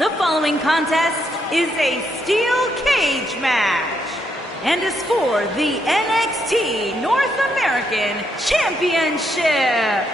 The following contest is a steel cage match and is for the NXT North American Championship.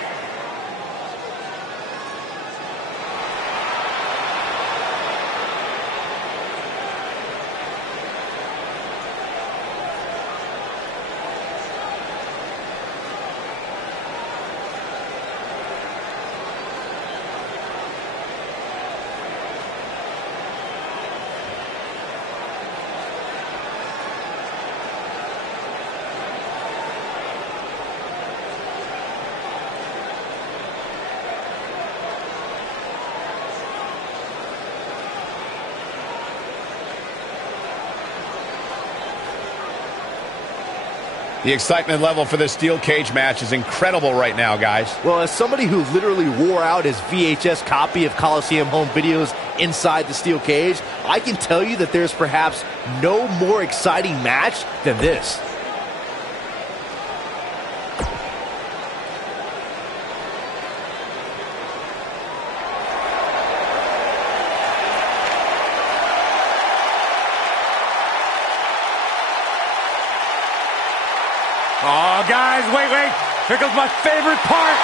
The excitement level for this steel cage match is incredible right now, guys. Well, as somebody who literally wore out his VHS copy of Coliseum home videos inside the steel cage, I can tell you that there's perhaps no more exciting match than this. Oh, guys, wait. Here comes my favorite part.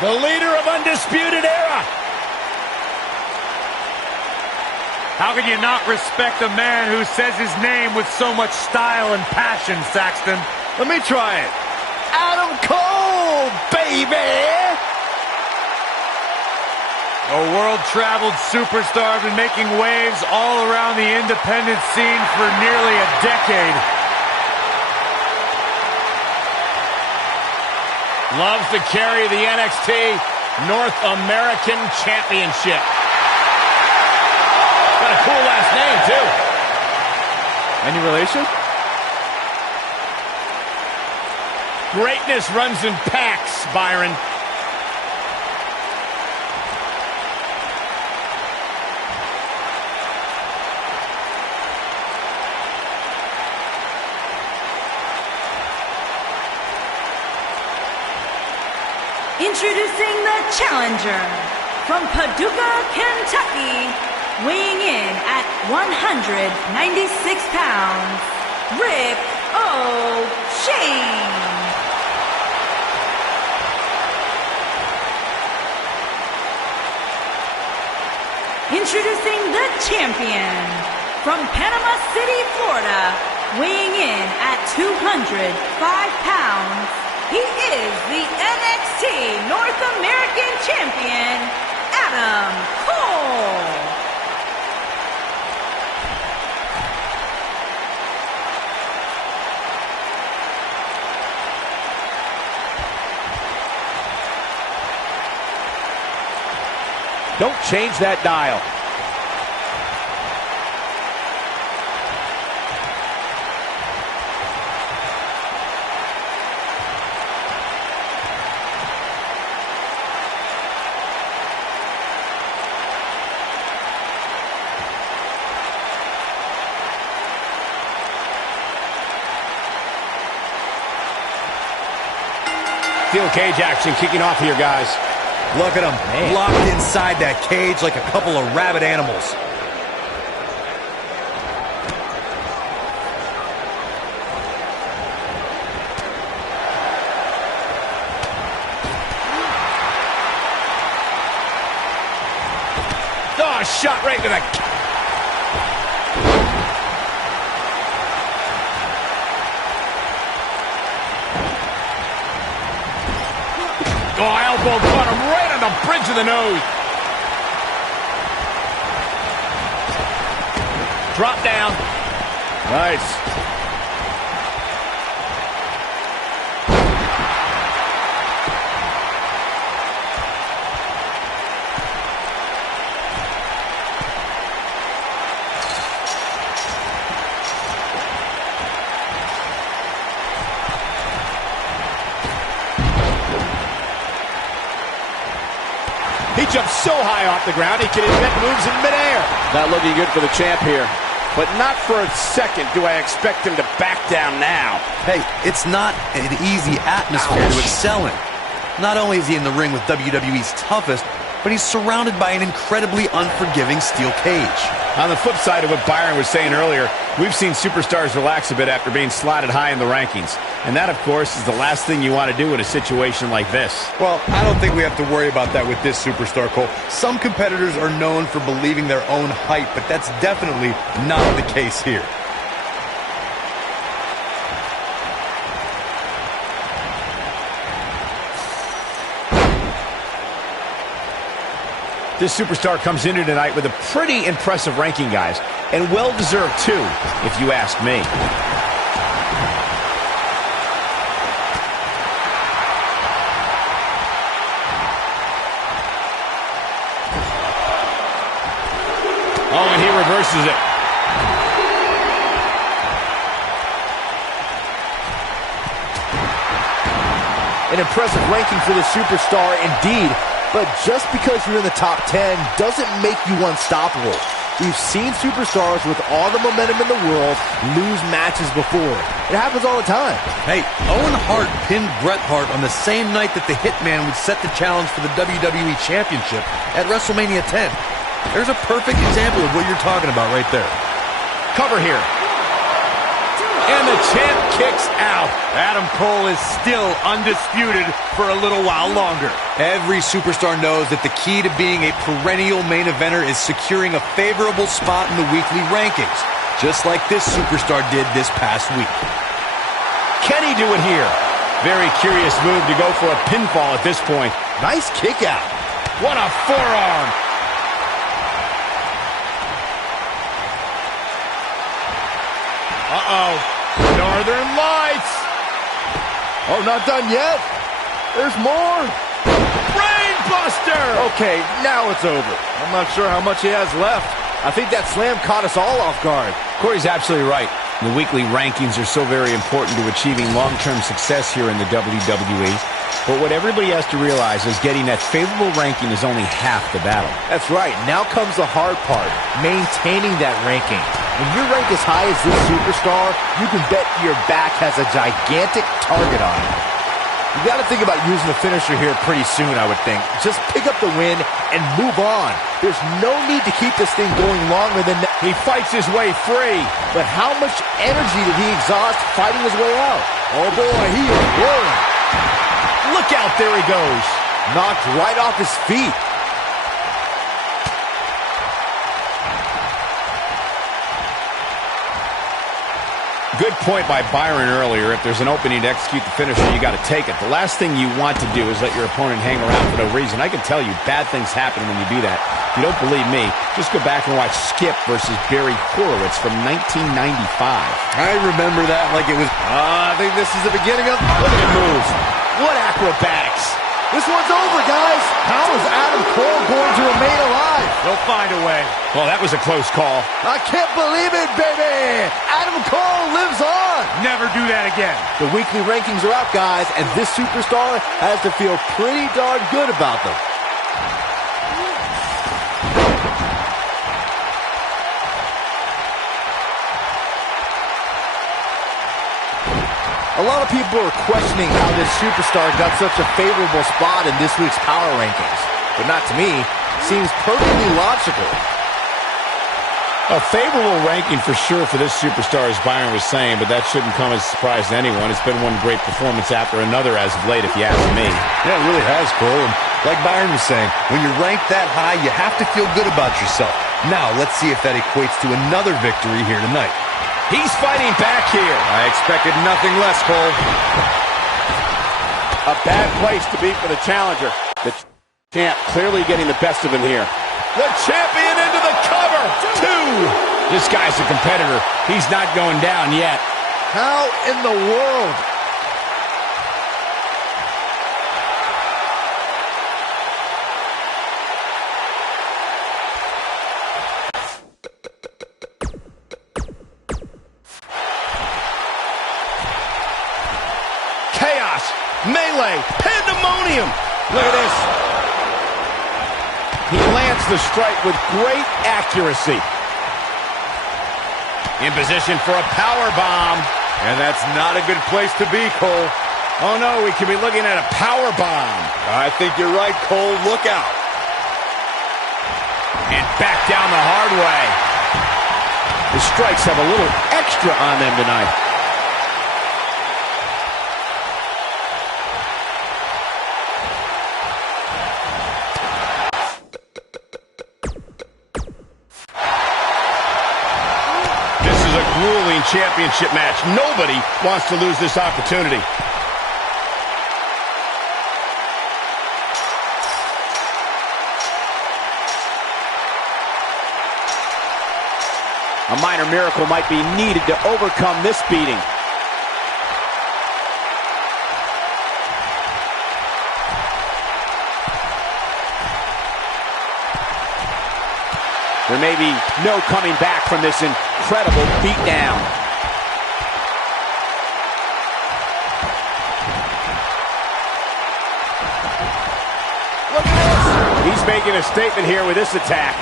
The leader of Undisputed Era. How can you not respect a man who says his name with so much style and passion, Saxton? Let me try it. Adam Cole, baby! A world-traveled superstar, been making waves all around the independent scene for nearly a decade. Loves to carry the NXT North American Championship. Got a cool last name, too. Any relation? Greatness runs in packs, Byron. Introducing the challenger from Paducah, Kentucky, weighing in at 196 pounds, Rick O'Shane. Introducing the champion from Panama City, Florida, weighing in at 205 pounds, he is the NXT North American Champion, Adam Cole. Don't change that dial. Steel cage action kicking off here, guys. Look at them, locked inside that cage like a couple of rabid animals. Oh, shot right to the... Oh, elbow caught him right on the bridge of the nose. Drop down. Nice. He jumps so high off the ground, he can invent moves in midair. Not looking good for the champ here. But not for a second do I expect him to back down now. Hey, it's not an easy atmosphere to excel in. Not only is he in the ring with WWE's toughest, but he's surrounded by an incredibly unforgiving steel cage. On the flip side of what Byron was saying earlier, we've seen superstars relax a bit after being slotted high in the rankings. And that, of course, is the last thing you want to do in a situation like this. Well, I don't think we have to worry about that with this superstar, Cole. Some competitors are known for believing their own hype, but that's definitely not the case here. This superstar comes into tonight with a pretty impressive ranking, guys, and well-deserved too, if you ask me. Oh, and he reverses it. An impressive ranking for the superstar indeed. But just because you're in the top 10 doesn't make you unstoppable. We've seen superstars with all the momentum in the world lose matches before. It happens all the time. Hey, Owen Hart pinned Bret Hart on the same night that the Hitman would set the challenge for the WWE Championship at WrestleMania 10. There's a perfect example of what you're talking about right there. Cover here. And the champ kicks out. Adam Cole is still undisputed for a little while longer. Every superstar knows that the key to being a perennial main eventer is securing a favorable spot in the weekly rankings, just like this superstar did this past week. Can he do it here? Very curious move to go for a pinfall at this point. Nice kick out. What a forearm. Uh-oh. Northern Lights. Oh, not done yet. There's more. Brainbuster. Okay, now it's over. I'm not sure how much he has left. I think that slam caught us all off guard. Corey's absolutely right. The weekly rankings are so very important to achieving long-term success here in the WWE. But what everybody has to realize is getting that favorable ranking is only half the battle. That's right. Now comes the hard part, maintaining that ranking. When you're ranked as high as this superstar, you can bet your back has a gigantic target on it. You got to think about using the finisher here pretty soon, I would think. Just pick up the win and move on. There's no need to keep this thing going longer than that. He fights his way free. But how much energy did he exhaust fighting his way out? Oh boy, he is rolling. Look out, there he goes. Knocked right off his feet. Good point by Byron earlier. If there's an opening to execute the finisher, you got to take it. The last thing you want to do is let your opponent hang around for no reason. I can tell you, bad things happen when you do that. If you don't believe me, just go back and watch Skip versus Barry Horowitz from 1995. I remember that like it was... I think this is the beginning of... Look at the moves. What acrobatics. This one's over, guys. How is Adam Cole going to remain alive? They'll find a way. Well, that was a close call. I can't believe it, baby. Adam Cole lives on. Never do that again. The weekly rankings are out, guys, and this superstar has to feel pretty darn good about them. A lot of people are questioning how this superstar got such a favorable spot in this week's power rankings. But not to me. Seems perfectly logical. A favorable ranking for sure for this superstar, as Byron was saying, but that shouldn't come as a surprise to anyone. It's been one great performance after another as of late, if you ask me. Yeah, it really has, Cole. And like Byron was saying, when you're ranked that high, you have to feel good about yourself. Now, let's see if that equates to another victory here tonight. He's fighting back here. I expected nothing less, Cole. A bad place to be for the challenger. The champ clearly getting the best of him here. The champion into the cover. 2. This guy's a competitor. He's not going down yet. How in the world? Chaos, melee, pandemonium. Look at this. He lands the strike with great accuracy. In position for a power bomb. And that's not a good place to be, Cole. Oh no, we could be looking at a power bomb. I think you're right, Cole. Look out. And back down the hard way. The strikes have a little extra on them tonight. This is a grueling championship match. Nobody wants to lose this opportunity. A minor miracle might be needed to overcome this beating. There may be no coming back from this incredible beatdown. Look at this! He's making a statement here with this attack.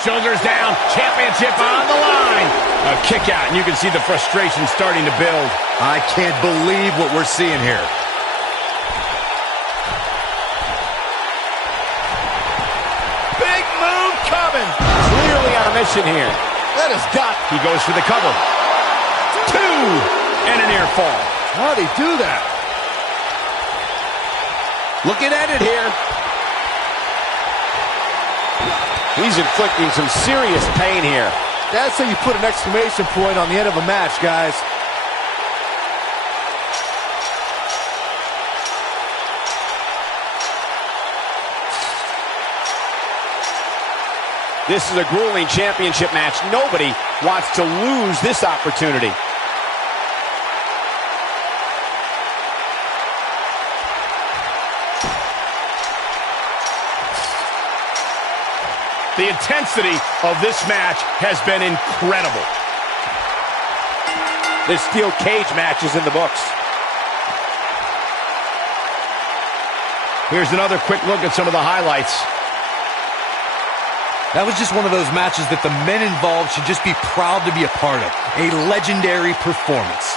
Shoulders down, championship on the line. A kick out, and you can see the frustration starting to build. I can't believe what we're seeing here. Big move coming. Clearly on a mission here. That has got. He goes for the cover. 2 and a near fall. How'd he do that? Looking at it here. He's inflicting some serious pain here. That's how you put an exclamation point on the end of a match, guys. This is a grueling championship match. Nobody wants to lose this opportunity. The intensity of this match has been incredible. This steel cage match is in the books. Here's another quick look at some of the highlights. That was just one of those matches that the men involved should just be proud to be a part of. A legendary performance.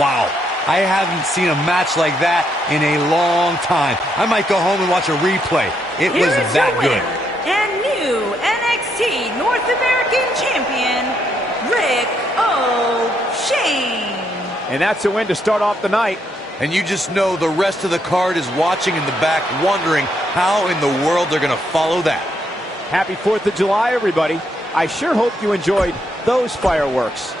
Wow, I haven't seen a match like that in a long time. I might go home and watch a replay. It was that good. And new NXT North American Champion, Rick O'Shane. And that's a win to start off the night. And you just know the rest of the card is watching in the back, wondering how in the world they're going to follow that. Happy 4th of July, everybody. I sure hope you enjoyed those fireworks.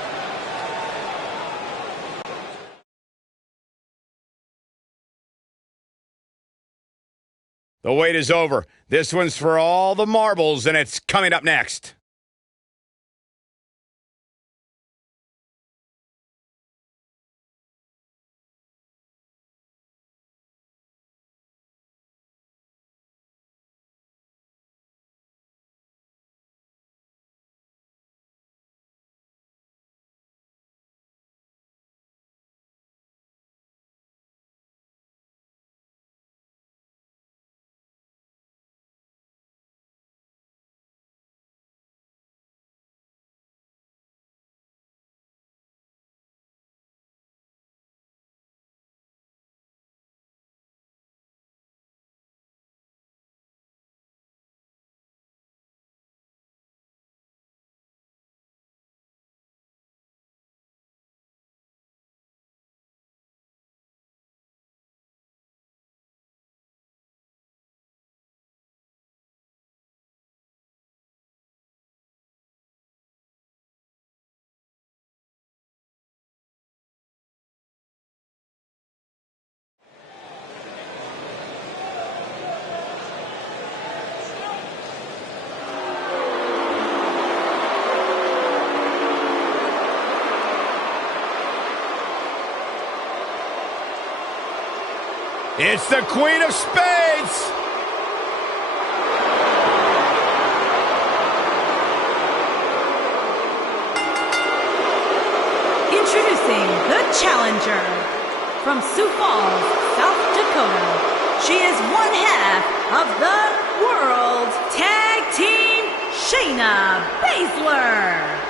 The wait is over. This one's for all the marbles, and it's coming up next. It's the Queen of Spades. the challenger. From Sioux Falls, South Dakota, she is one half of the World Tag Team, Shayna Baszler.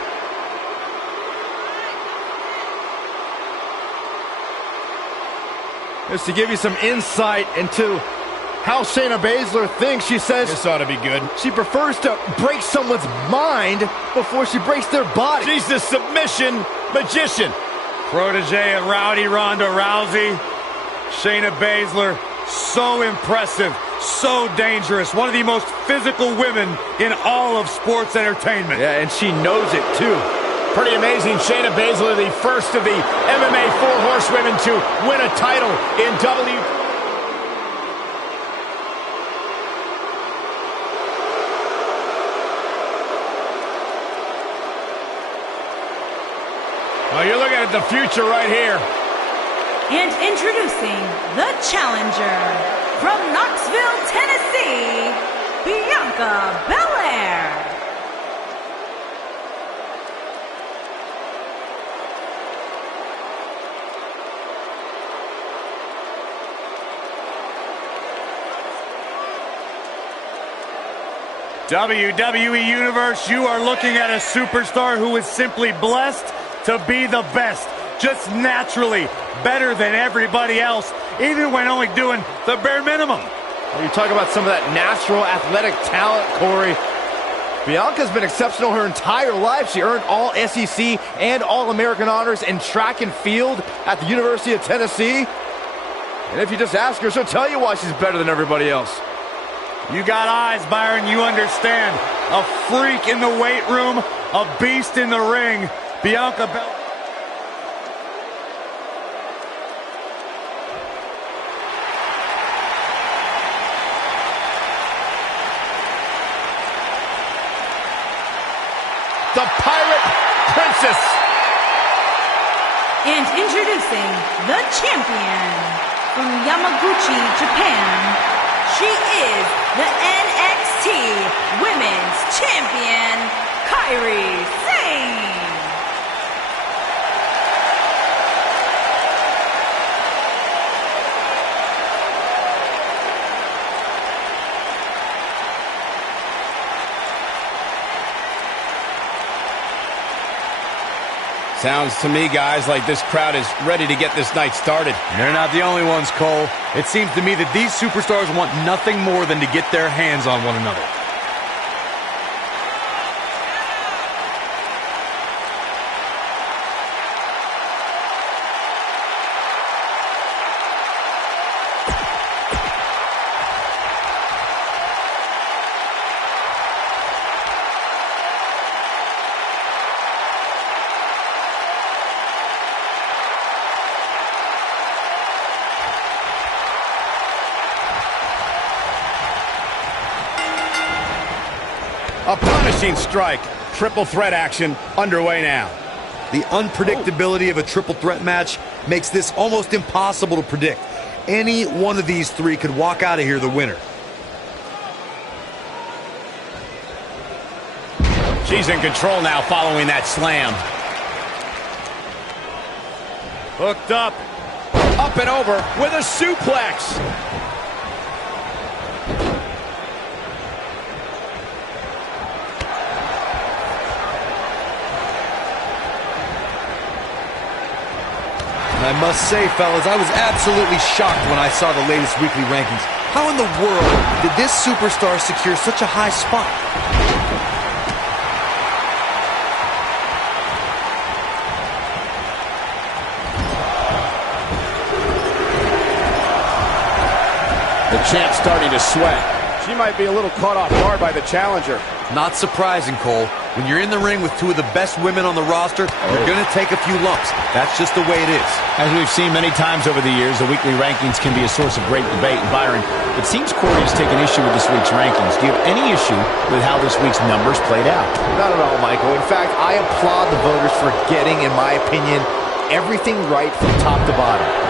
Just to give you some insight into how Shayna Baszler thinks, she says This ought to be good. she prefers to break someone's mind before she breaks their body. She's the submission magician. Protege of Rowdy Ronda Rousey, Shayna Baszler, so impressive, so dangerous. One of the most physical women in all of sports entertainment. Yeah, and she knows it too. Pretty amazing. Shayna Baszler, the first of the MMA Four Horsewomen to win a title in Well, you're looking at the future right here. And introducing the challenger from Knoxville, Tennessee, Bianca Belair. WWE Universe, you are looking at a superstar who is simply blessed to be the best. Just naturally better than everybody else, even when only doing the bare minimum. When you talk about some of that natural athletic talent, Corey, Bianca's been exceptional her entire life. She earned all SEC and All-American honors in track and field at the University of Tennessee. And if you just ask her, she'll tell you why she's better than everybody else. You got eyes, Byron, you understand. A freak in the weight room, a beast in the ring. Bianca Belair. The Pirate Princess. And introducing the champion from Yamaguchi, Japan, she is the NXT Women's Champion, Kairi Sane. Sounds to me, guys, like this crowd is ready to get this night started. They're not the only ones, Cole. It seems to me that these superstars want nothing more than to get their hands on one another. A punishing strike. Triple threat action underway now. The unpredictability of a triple threat match makes this almost impossible to predict. Any one of these three could walk out of here the winner. She's in control now following that slam. Hooked up. Up and over with a suplex. I must say, fellas, I was absolutely shocked when I saw the latest weekly rankings. How in the world did this superstar secure such a high spot? The champ's starting to sweat. She might be a little caught off guard by the challenger. Not surprising, Cole. When you're in the ring with two of the best women on the roster, you're going to take a few lumps. That's just the way it is. As we've seen many times over the years, the weekly rankings can be a source of great debate. And Byron, it seems Corey has taken issue with this week's rankings. Do you have any issue with how this week's numbers played out? Not at all, Michael. In fact, I applaud the voters for getting, in my opinion, everything right from top to bottom.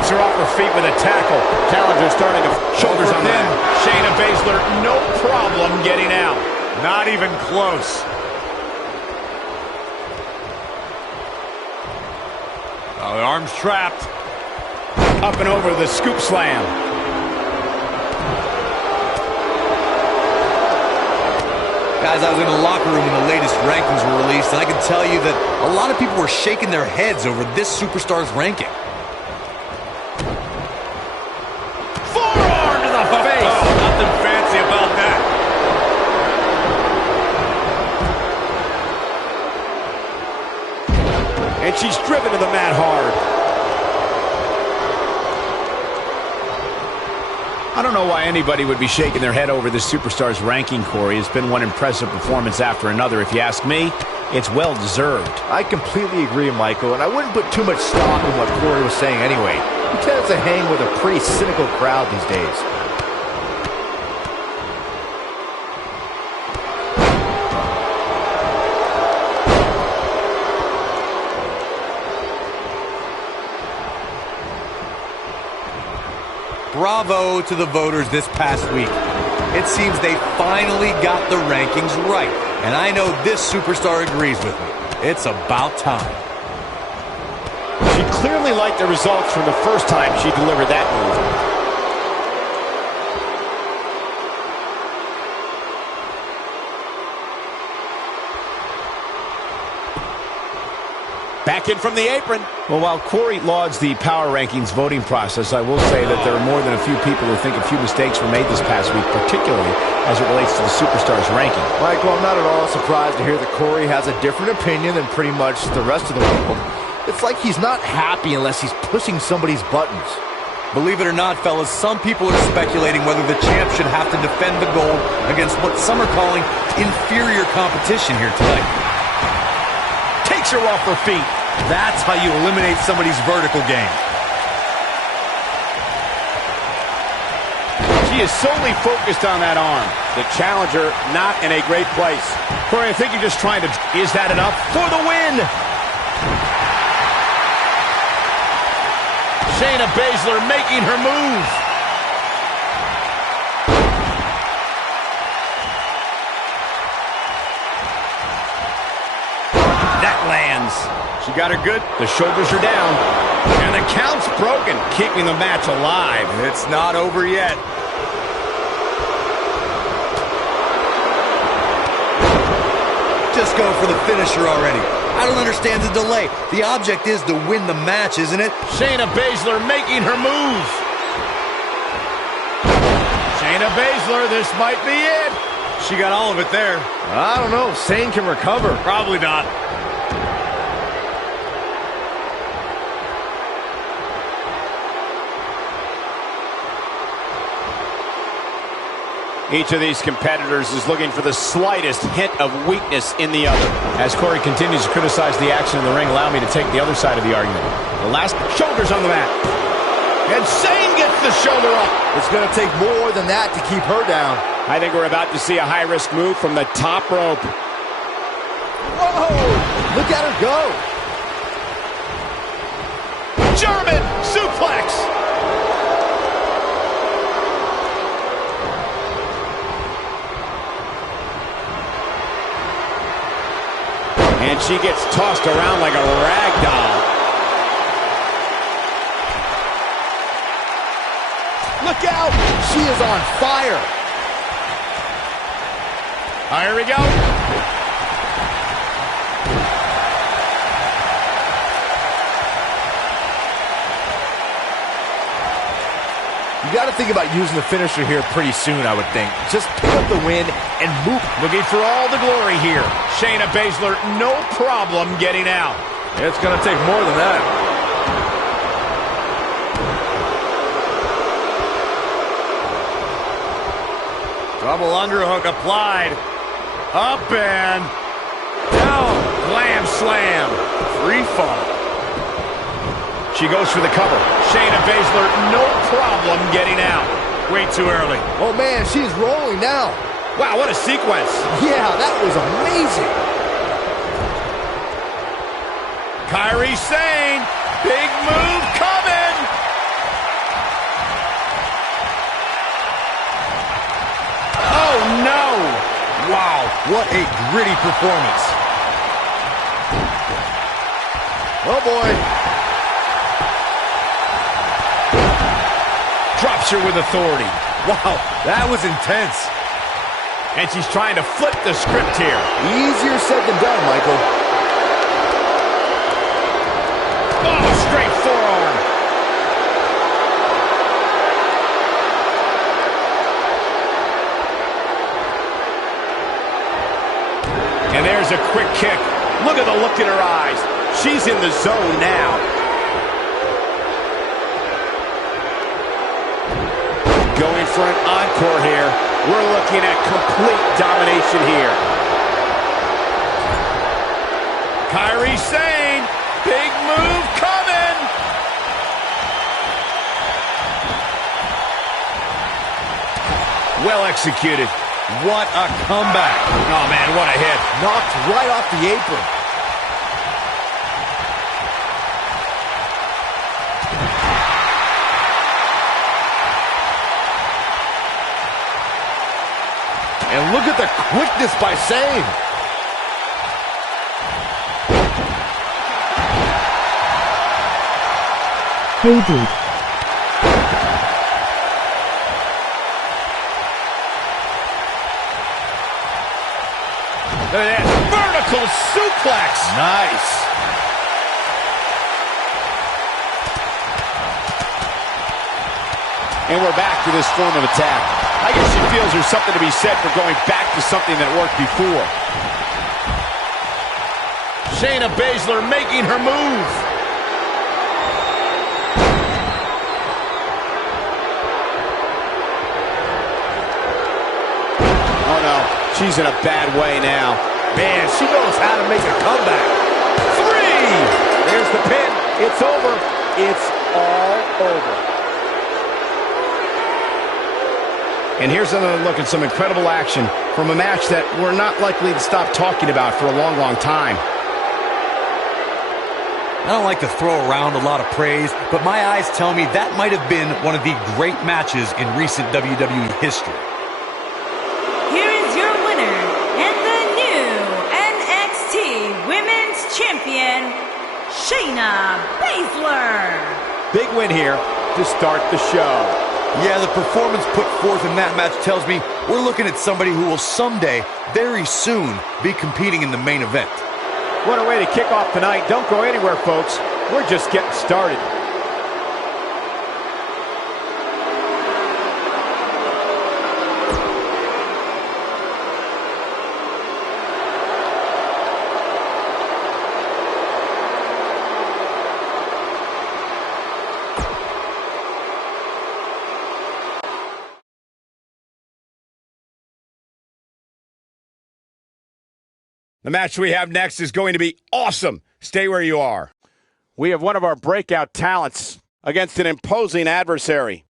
takes her off her feet with a tackle. Challenger starting to Shoulders on that. Shayna Baszler, no problem getting out. Not even close. Oh, the arm's trapped. Up and over the scoop slam. Guys, I was in the locker room when the latest rankings were released, and I can tell you that a lot of people were shaking their heads over this superstar's ranking. Forearm to the face. Oh, nothing fancy about that. And she's driven to the mat hard. I don't know why anybody would be shaking their head over this superstar's ranking, Corey. It's been one impressive performance after another. If you ask me, it's well-deserved. I completely agree, Michael, and I wouldn't put too much stock in what Corey was saying anyway. He tends to hang with a pretty cynical crowd these days. Bravo to the voters this past week. It seems they finally got the rankings right. And I know this superstar agrees with me. It's about time. She clearly liked the results from the first time she delivered that move. Back in from the apron. Well, while Corey lauds the power rankings voting process, I will say that there are more than a few people who think a few mistakes were made this past week, particularly as it relates to the superstars ranking. Michael, I'm not at all surprised to hear that Corey has a different opinion than pretty much the rest of the world. It's like he's not happy unless he's pushing somebody's buttons. Believe it or not, fellas, some people are speculating whether the champ should have to defend the gold against what some are calling inferior competition here tonight. Takes her off her feet. That's how you eliminate somebody's vertical game. She is solely focused on that arm. The challenger not in a great place. Corey, I think you're just trying to... Is that enough for the win? Shayna Baszler making her move. That lands. She got her good. The shoulders are down. And the count's broken, keeping the match alive. It's not over yet. Just go for the finisher already. I don't understand the delay. The object is to win the match, isn't it? Shayna Baszler making her move. Shayna Baszler, this might be it. She got all of it there. I don't know. Sane can recover. Probably not. Each of these competitors is looking for the slightest hint of weakness in the other. As Corey continues to criticize the action in the ring, allow me to take the other side of the argument. The last shoulders on the mat. And Sane gets the shoulder up. It's going to take more than that to keep her down. I think we're about to see a high-risk move from the top rope. Whoa! Look at her go. German suplex. And she gets tossed around like a rag doll. Look out! She is on fire. Here we go. You got to think about using the finisher here pretty soon, I would think. Just pick up the win and move. Looking for all the glory here. Shayna Baszler, no problem getting out. It's going to take more than that. Double underhook applied. Up and down. Glam slam. Free fall. She goes for the cover. Shayna Baszler, no problem getting out. Way too early. Oh, man, she is rolling now. Wow, what a sequence. Yeah, that was amazing. Kairi Sane, big move coming. What a gritty performance. Oh, boy. Drops her with authority. Wow, that was intense. And she's trying to flip the script here. Easier said than done, Michael. Oh, straight forearm. And there's a quick kick. Look at the look in her eyes. She's in the zone now. Going for an encore here. We're looking at complete domination here. Kairi Sane, big move coming. Well executed. What a comeback. Oh, man, what a hit. Knocked right off the apron. And look at the quickness by Sane. Hey, dude. Look at that vertical suplex. Nice. And we're back to this form of attack. I guess she feels there's something to be said for going back to something that worked before. Shayna Baszler making her move. Oh no, she's in a bad way now. Man, she knows how to make a comeback. 3! There's the pin. It's over. It's all over. And here's another look at some incredible action from a match that we're not likely to stop talking about for a long, long time. I don't like to throw around a lot of praise, but my eyes tell me that might have been one of the great matches in recent WWE history. Here is your winner and the new NXT Women's Champion, Shayna Baszler. Big win here to start the show. Yeah, the performance put forth in that match tells me we're looking at somebody who will someday, very soon, be competing in the main event. What a way to kick off tonight. Don't go anywhere, folks. We're just getting started. The match we have next is going to be awesome. Stay where you are. We have one of our breakout talents against an imposing adversary.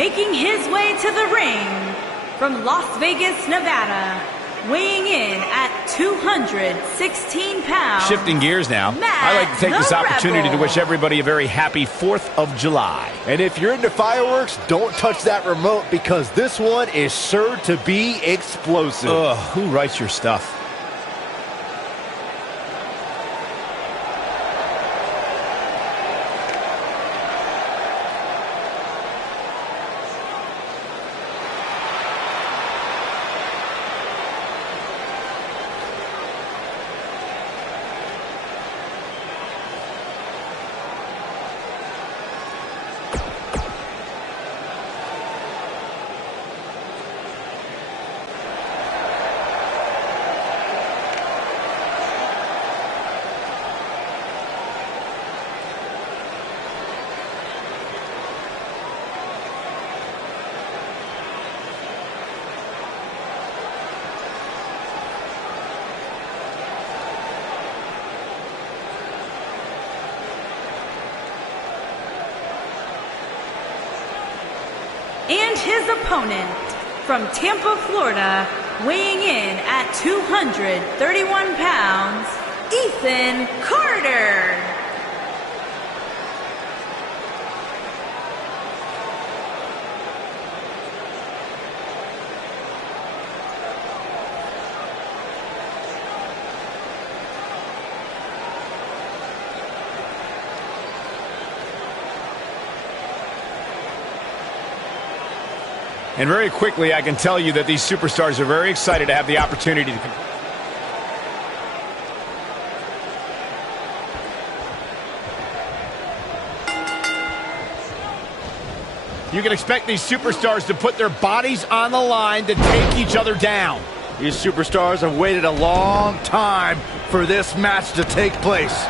making his way to the ring from Las Vegas, Nevada, weighing in at 216 pounds. Shifting gears now, I'd like to take this opportunity to wish everybody a very happy 4th of July. And if you're into fireworks, don't touch that remote because this one is sure to be explosive. Ugh, who writes your stuff? And his opponent from Tampa, Florida, weighing in at 231 pounds, Ethan Carter. And very quickly, I can tell you that these superstars are very excited to have the opportunity to compete. You can expect these superstars to put their bodies on the line to take each other down. These superstars have waited a long time for this match to take place.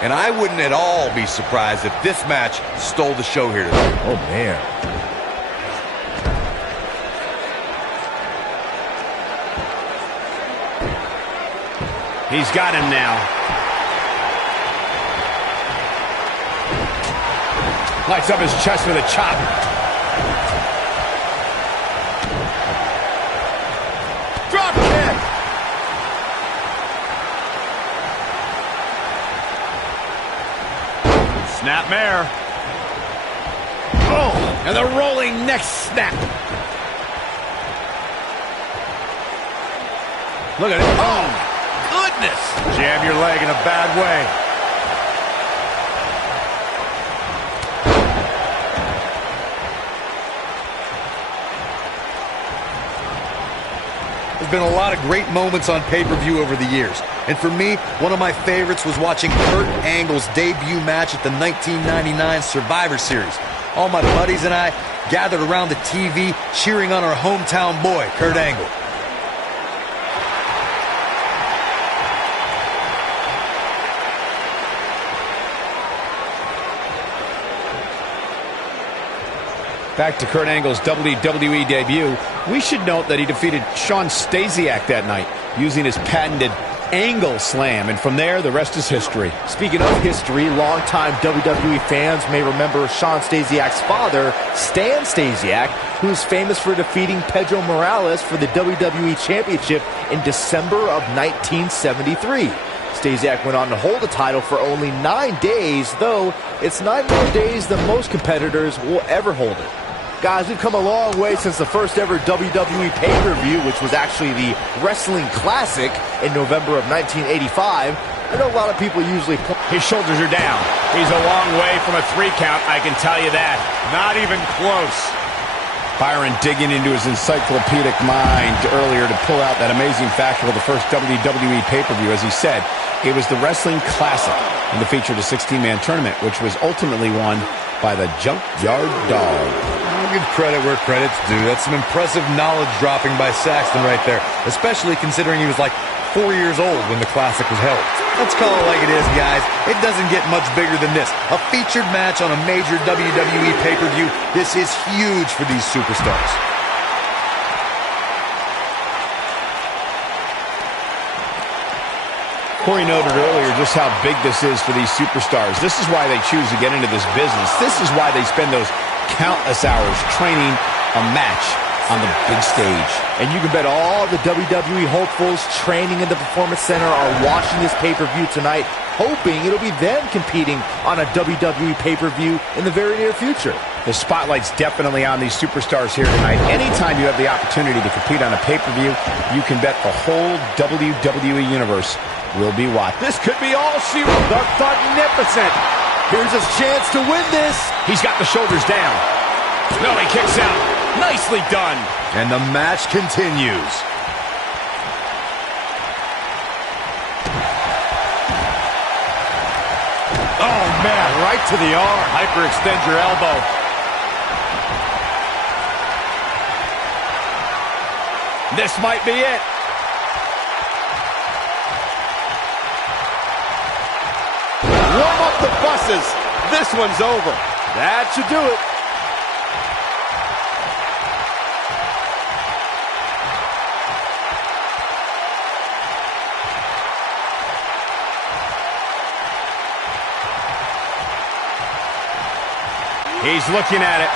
And I wouldn't at all be surprised if this match stole the show here today. Oh, man. He's got him now. Lights up his chest with a chop. Drop kick. Snapmare. Oh, and the rolling neck snap. Look at it. Oh. Goodness. Jab your leg in a bad way. There's been a lot of great moments on pay-per-view over the years. And for me, one of my favorites was watching Kurt Angle's debut match at the 1999 Survivor Series. All my buddies and I gathered around the TV cheering on our hometown boy, Kurt Angle. Back to Kurt Angle's WWE debut, we should note that he defeated Shawn Stasiak that night using his patented Angle Slam, and from there, the rest is history. Speaking of history, longtime WWE fans may remember Shawn Stasiak's father, Stan Stasiak, who's famous for defeating Pedro Morales for the WWE Championship in December of 1973. Stasiak went on to hold the title for only 9 days, though it's 9 more days than most competitors will ever hold it. Guys, we've come a long way since the first ever WWE pay-per-view, which was actually the Wrestling Classic in November of 1985. I know a lot of people usually point. His shoulders are down. He's a long way from a 3 count, I can tell you that. Not even close. Byron digging into his encyclopedic mind earlier to pull out that amazing fact of the first WWE pay-per-view. As he said, it was the Wrestling Classic, and it featured a 16-man tournament, which was ultimately won by the Junkyard Dog. I'll give credit where credit's due. That's some impressive knowledge dropping by Saxton right there, especially considering he was like 4 years old when the Classic was held. Let's call it like it is, guys. It doesn't get much bigger than this. A featured match on a major WWE pay-per-view. This is huge for these superstars. Corey noted earlier just how big this is for these superstars. This is why they choose to get into this business. This is why they spend those countless hours training a match on the big stage. And you can bet all the WWE hopefuls training in the Performance Center are watching this pay-per-view tonight, hoping it'll be them competing on a WWE pay-per-view in the very near future. The spotlight's definitely on these superstars here tonight. Anytime you have the opportunity to compete on a pay-per-view, you can bet the whole WWE universe will be watched. This could be all she wrote. The Thugnificent. Here's his chance to win this. He's got the shoulders down. No, he kicks out. Nicely done. And the match continues. Oh, man, right to the arm. Hyperextend your elbow. This might be it. Warm up the buses. This one's over. That should do it. He's looking at it.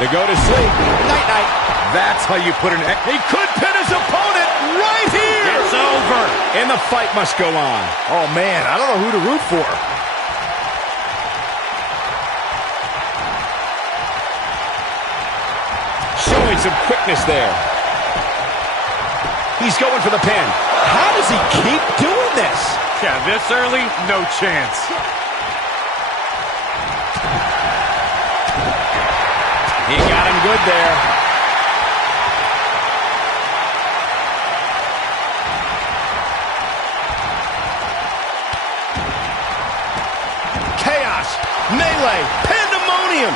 They go to sleep. Night-night. That's how you put an... He could pin his opponent right here. It's over. And the fight must go on. Oh, man, I don't know who to root for. Showing some quickness there. He's going for the pin. How does he keep doing this? Yeah, this early, no chance. He got him good there. Chaos, melee, pandemonium.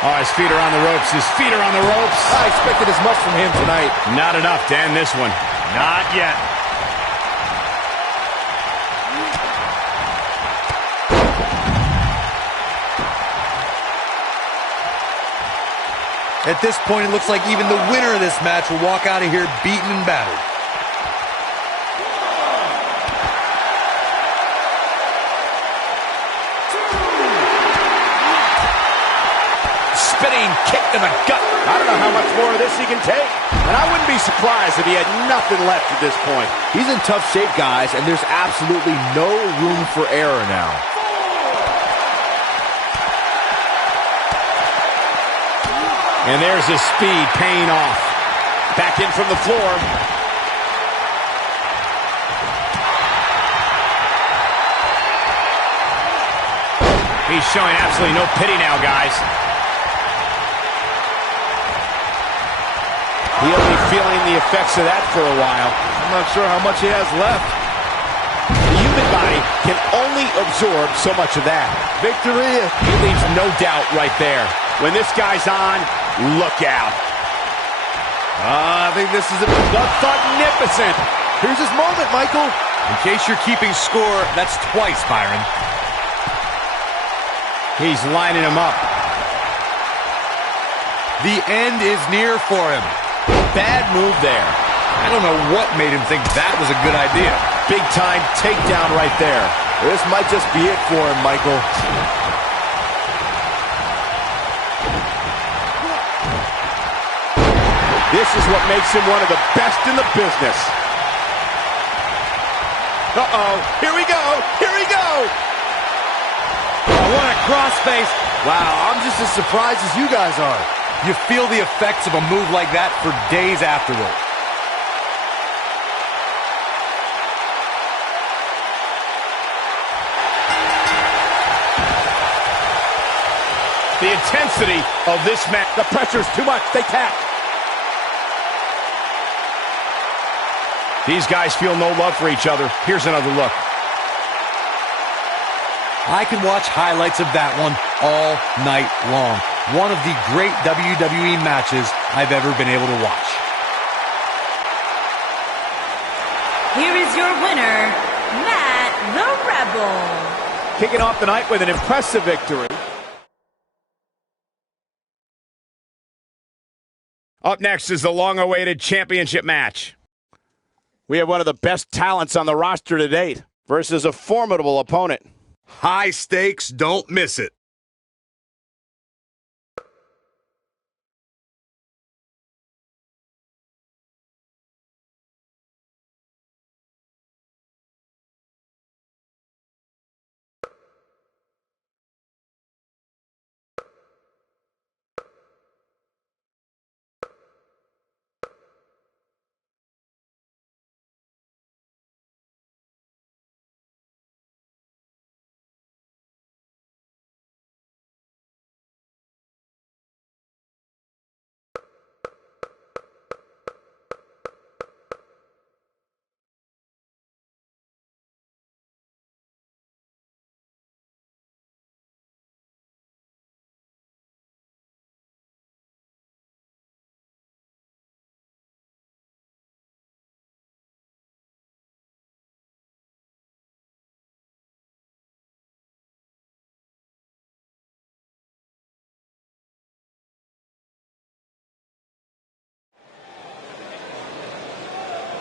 Oh, his feet are on the ropes. His feet are on the ropes. I expected as much from him tonight. Not enough to end this one. Not yet. At this point, it looks like even the winner of this match will walk out of here beaten and battered. Spinning kick to the gut. I don't know how much more of this he can take. And I wouldn't be surprised if he had nothing left at this point. He's in tough shape, guys, and there's absolutely no room for error now. And there's his speed paying off. Back in from the floor. He's showing absolutely no pity now, guys. He'll be feeling the effects of that for a while. I'm not sure how much he has left. The human body can only absorb so much of that. Victory. He leaves no doubt right there. When this guy's on, look out. I think this is The Thugnificent. Here's his moment, Michael. In case you're keeping score, that's twice, Byron. He's lining him up. The end is near for him. Bad move there. I don't know what made him think that was a good idea. Big time takedown right there. This might just be it for him, Michael. This is what makes him one of the best in the business. Uh-oh. Here we go. Here we go. Oh, what a crossface. Wow, I'm just as surprised as you guys are. You feel the effects of a move like that for days afterward. The intensity of this match. The pressure's too much. They tap. These guys feel no love for each other. Here's another look. I can watch highlights of that one all night long. One of the great WWE matches I've ever been able to watch. Here is your winner, Matt the Rebel. Kicking off the night with an impressive victory. Up next is the long-awaited championship match. We have one of the best talents on the roster to date versus a formidable opponent. High stakes, don't miss it.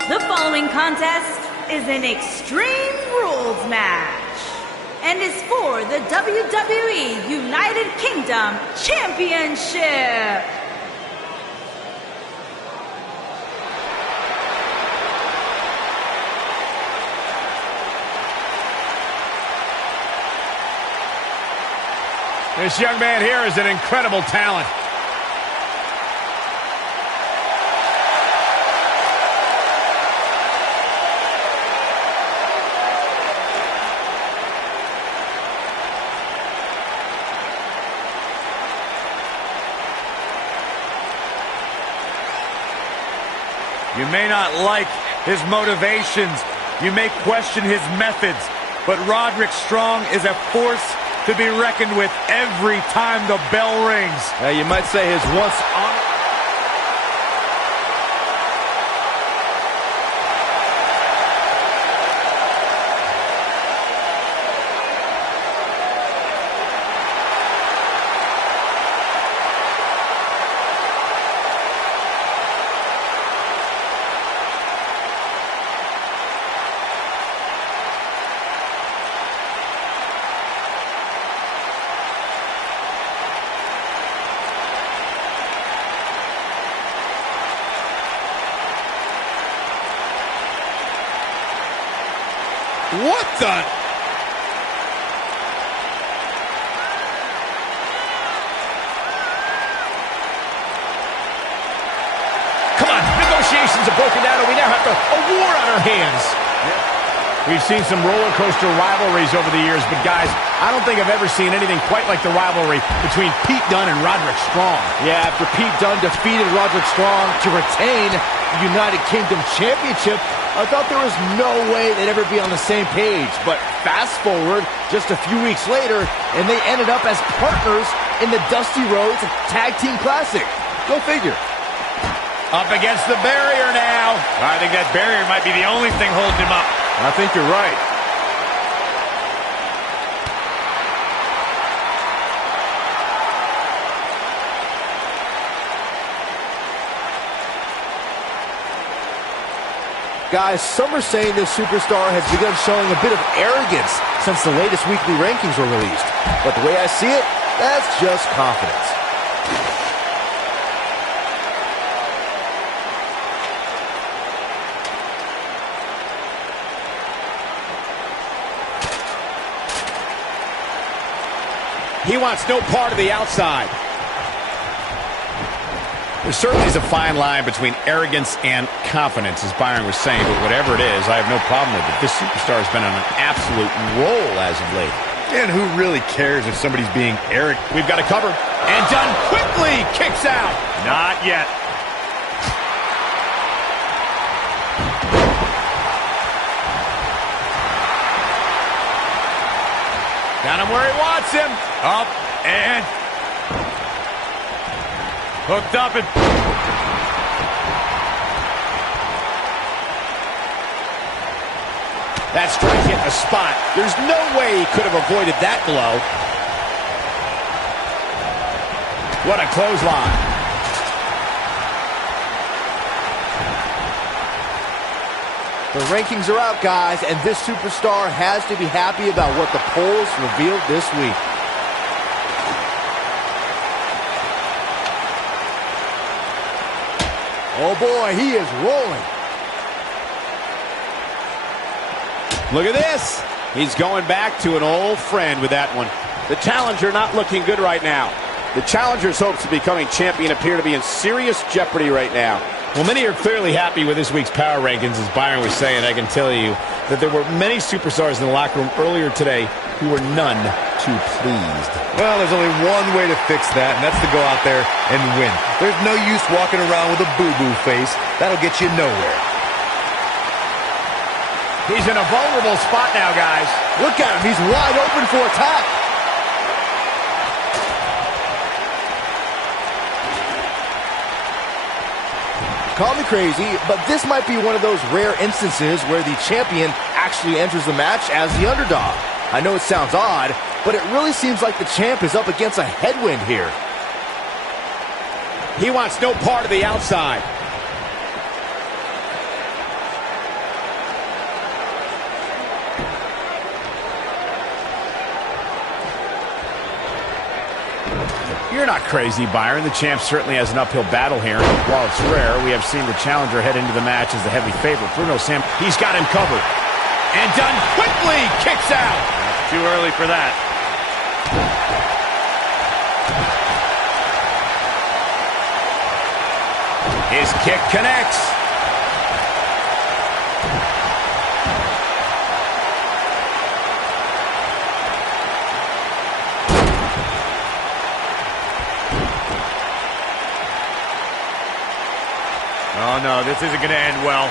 The following contest is an Extreme Rules match and is for the WWE United Kingdom Championship. This young man here is an incredible talent. You may not like his motivations. You may question his methods. But Roderick Strong is a force to be reckoned with every time the bell rings. You might say his once on. What the? Come on, negotiations are broken down and we now have a war on our hands. We've seen some roller coaster rivalries over the years, but guys, I don't think I've ever seen anything quite like the rivalry between Pete Dunne and Roderick Strong. Yeah, after Pete Dunne defeated Roderick Strong to retain the United Kingdom Championship, I thought there was no way they'd ever be on the same page. But fast forward just a few weeks later, and they ended up as partners in the Dusty Rhodes Tag Team Classic. Go figure. Up against the barrier now. I think that barrier might be the only thing holding him up. I think you're right. Guys, some are saying this superstar has begun showing a bit of arrogance since the latest weekly rankings were released. But the way I see it, that's just confidence. He wants no part of the outside. There certainly is a fine line between arrogance and confidence, as Byron was saying, but whatever it is, I have no problem with it. This superstar has been on an absolute roll as of late. And who really cares if somebody's being arrogant? We've got a cover. And Dunne quickly kicks out. Not yet. Got him where he wants him. Up and hooked up and that strike hit the spot. There's no way he could have avoided that blow. What a clothesline. The rankings are out, guys, and this superstar has to be happy about what the polls revealed this week. Oh boy, he is rolling. Look at this. He's going back to an old friend with that one. The challenger not looking good right now. The challenger's hopes of becoming champion appear to be in serious jeopardy right now. Well, many are clearly happy with this week's power rankings. As Byron was saying, I can tell you that there were many superstars in the locker room earlier today who were none too pleased. Well, there's only one way to fix that, and that's to go out there and win. There's no use walking around with a boo-boo face. That'll get you nowhere. He's in a vulnerable spot now, guys. Look at him. He's wide open for attack. Call me crazy, but this might be one of those rare instances where the champion actually enters the match as the underdog. I know it sounds odd, but it really seems like the champ is up against a headwind here. He wants no part of the outside. You're not crazy, Byron. The champ certainly has an uphill battle here. While it's rare, we have seen the challenger head into the match as the heavy favorite. Bruno Sam, he's got him covered. And done quickly, kicks out. Too early for that. His kick connects. Oh, no, this isn't going to end well.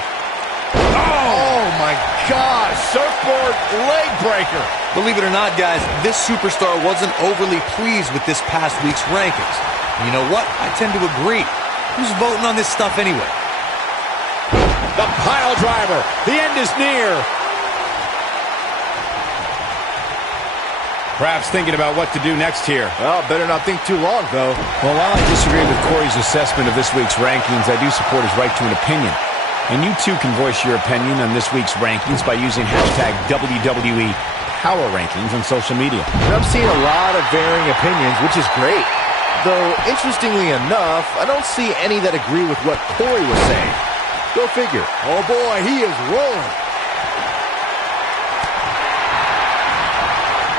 Oh, my gosh. Surfboard leg breaker. Believe it or not, guys, this superstar wasn't overly pleased with this past week's rankings. And you know what? I tend to agree. Who's voting on this stuff anyway? The pile driver. The end is near. Perhaps thinking about what to do next here. Well, better not think too long, though. Well, while I disagree with Corey's assessment of this week's rankings, I do support his right to an opinion. And you too can voice your opinion on this week's rankings by using hashtag WWE Power Rankings on social media. And I'm seeing a lot of varying opinions, which is great. Though, interestingly enough, I don't see any that agree with what Corey was saying. Go figure. Oh boy, he is rolling.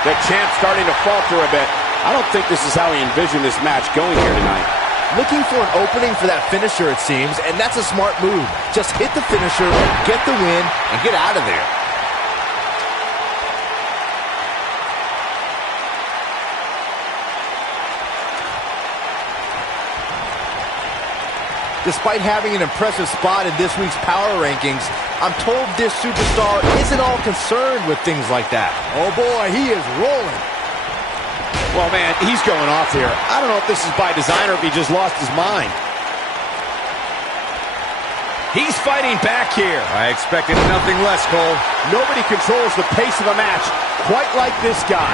The champ's starting to falter a bit. I don't think this is how he envisioned this match going here tonight. Looking for an opening for that finisher, it seems, and that's a smart move. Just hit the finisher, get the win, and get out of there. Despite having an impressive spot in this week's power rankings, I'm told this superstar isn't all concerned with things like that. Oh boy, he is rolling. Well, man, he's going off here. I don't know if this is by design or if he just lost his mind. He's fighting back here. I expected nothing less, Cole. Nobody controls the pace of a match quite like this guy.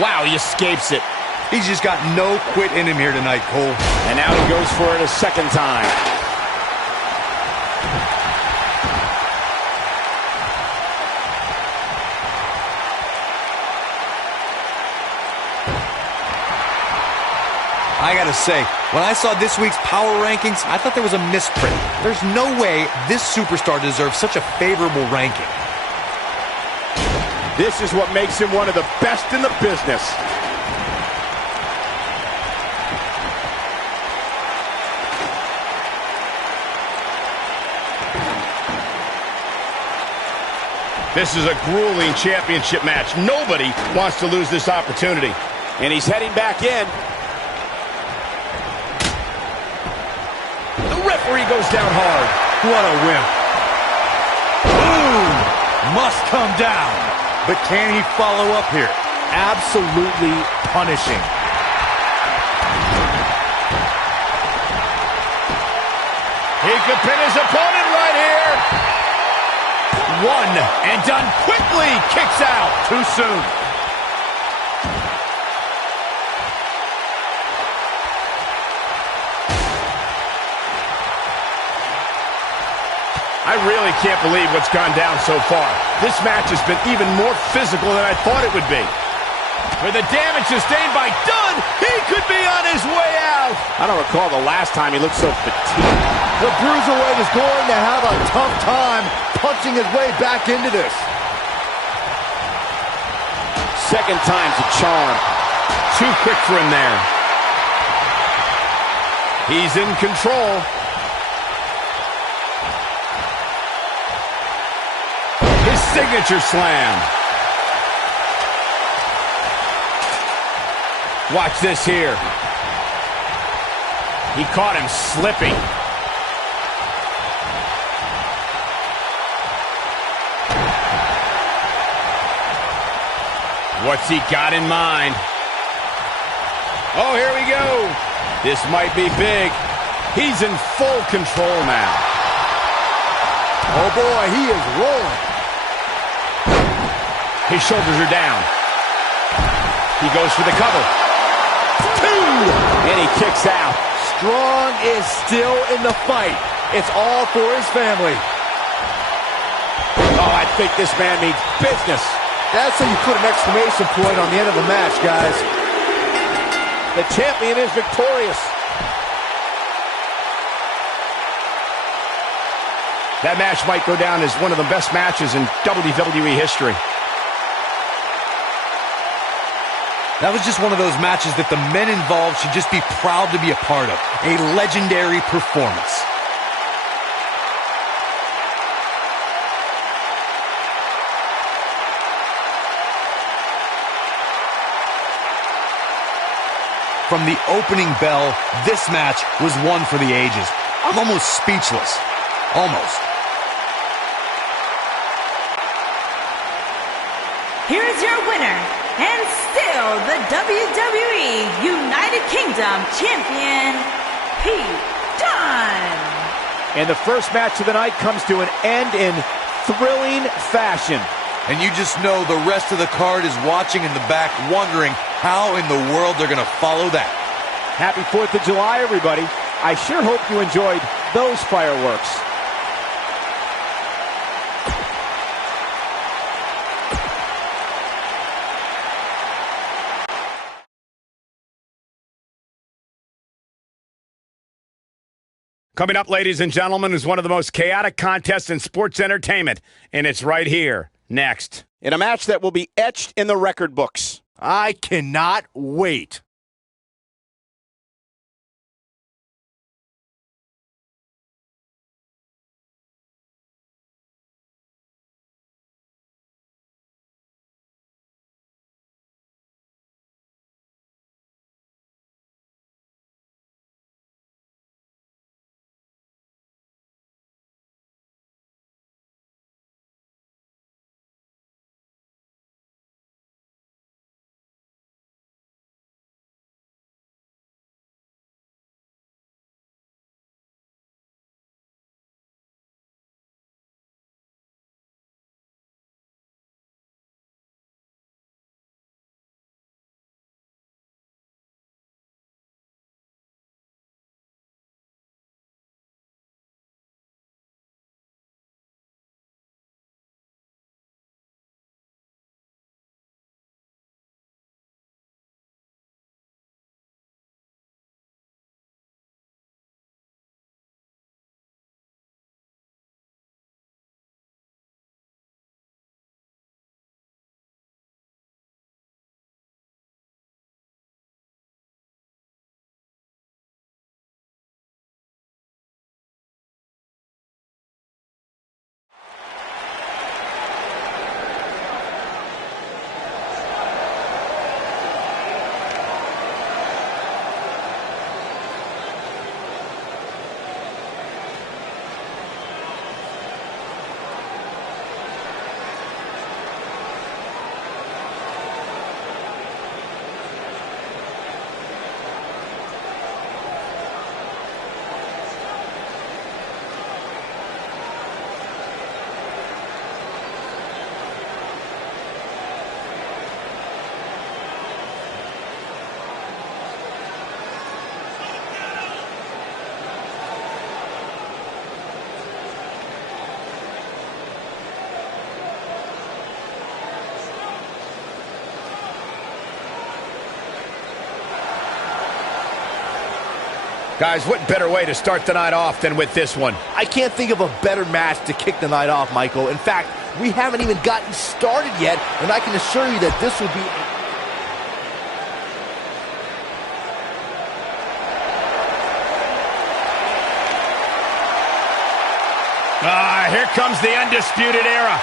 Wow, he escapes it. He's just got no quit in him here tonight, Cole. And now he goes for it a second time. I gotta say, when I saw this week's power rankings, I thought there was a misprint. There's no way this superstar deserves such a favorable ranking. This is what makes him one of the best in the business. This is a grueling championship match. Nobody wants to lose this opportunity. And he's heading back in. The referee goes down hard. What a wimp. Boom! Must come down. But can he follow up here? Absolutely punishing. He could pin his opponent right here. One and done quickly. Kicks out. Too soon. I really can't believe what's gone down so far. This match has been even more physical than I thought it would be. With the damage sustained by Dunn, he could be on his way out. I don't recall the last time he looked so fatigued. The Bruiserweight is going to have a tough time punching his way back into this. Second time's a charm. Too quick for him there. He's in control. His signature slam. Watch this here. He caught him slipping. What's he got in mind? Oh, here we go. This might be big. He's in full control now. Oh boy, he is rolling. His shoulders are down. He goes for the cover. 2! And he kicks out. Strong is still in the fight. It's all for his family. Oh, I think this man means business. That's how you put an exclamation point on the end of a match, guys. The champion is victorious. That match might go down as one of the best matches in WWE history. That was just one of those matches that the men involved should just be proud to be a part of. A legendary performance. From the opening bell, this match was one for the ages. I'm almost speechless. Almost. Here is your winner, and still the WWE United Kingdom Champion, Pete Dunne. And the first match of the night comes to an end in thrilling fashion. And you just know the rest of the card is watching in the back, wondering how in the world they're going to follow that. Happy 4th of July, everybody. I sure hope you enjoyed those fireworks. Coming up, ladies and gentlemen, is one of the most chaotic contests in sports entertainment, and it's right here, next. In a match that will be etched in the record books. I cannot wait. Guys, what better way to start the night off than with this one? I can't think of a better match to kick the night off, Michael. In fact, we haven't even gotten started yet, and I can assure you that this will be here comes the Undisputed Era.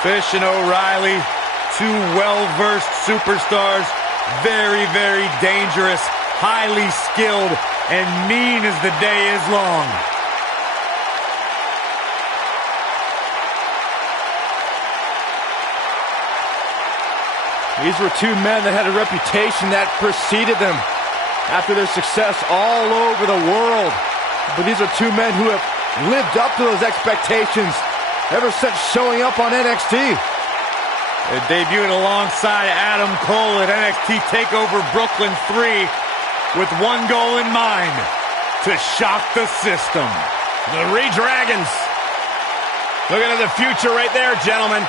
Fish and O'Reilly, two well-versed superstars, very, very dangerous, highly skilled, and mean as the day is long. These were two men that had a reputation that preceded them after their success all over the world. But these are two men who have lived up to those expectations ever since showing up on NXT. They're debuting alongside Adam Cole at NXT Takeover Brooklyn 3 with one goal in mind, to shock the system. The Re-Dragons. Looking at the future right there, gentlemen.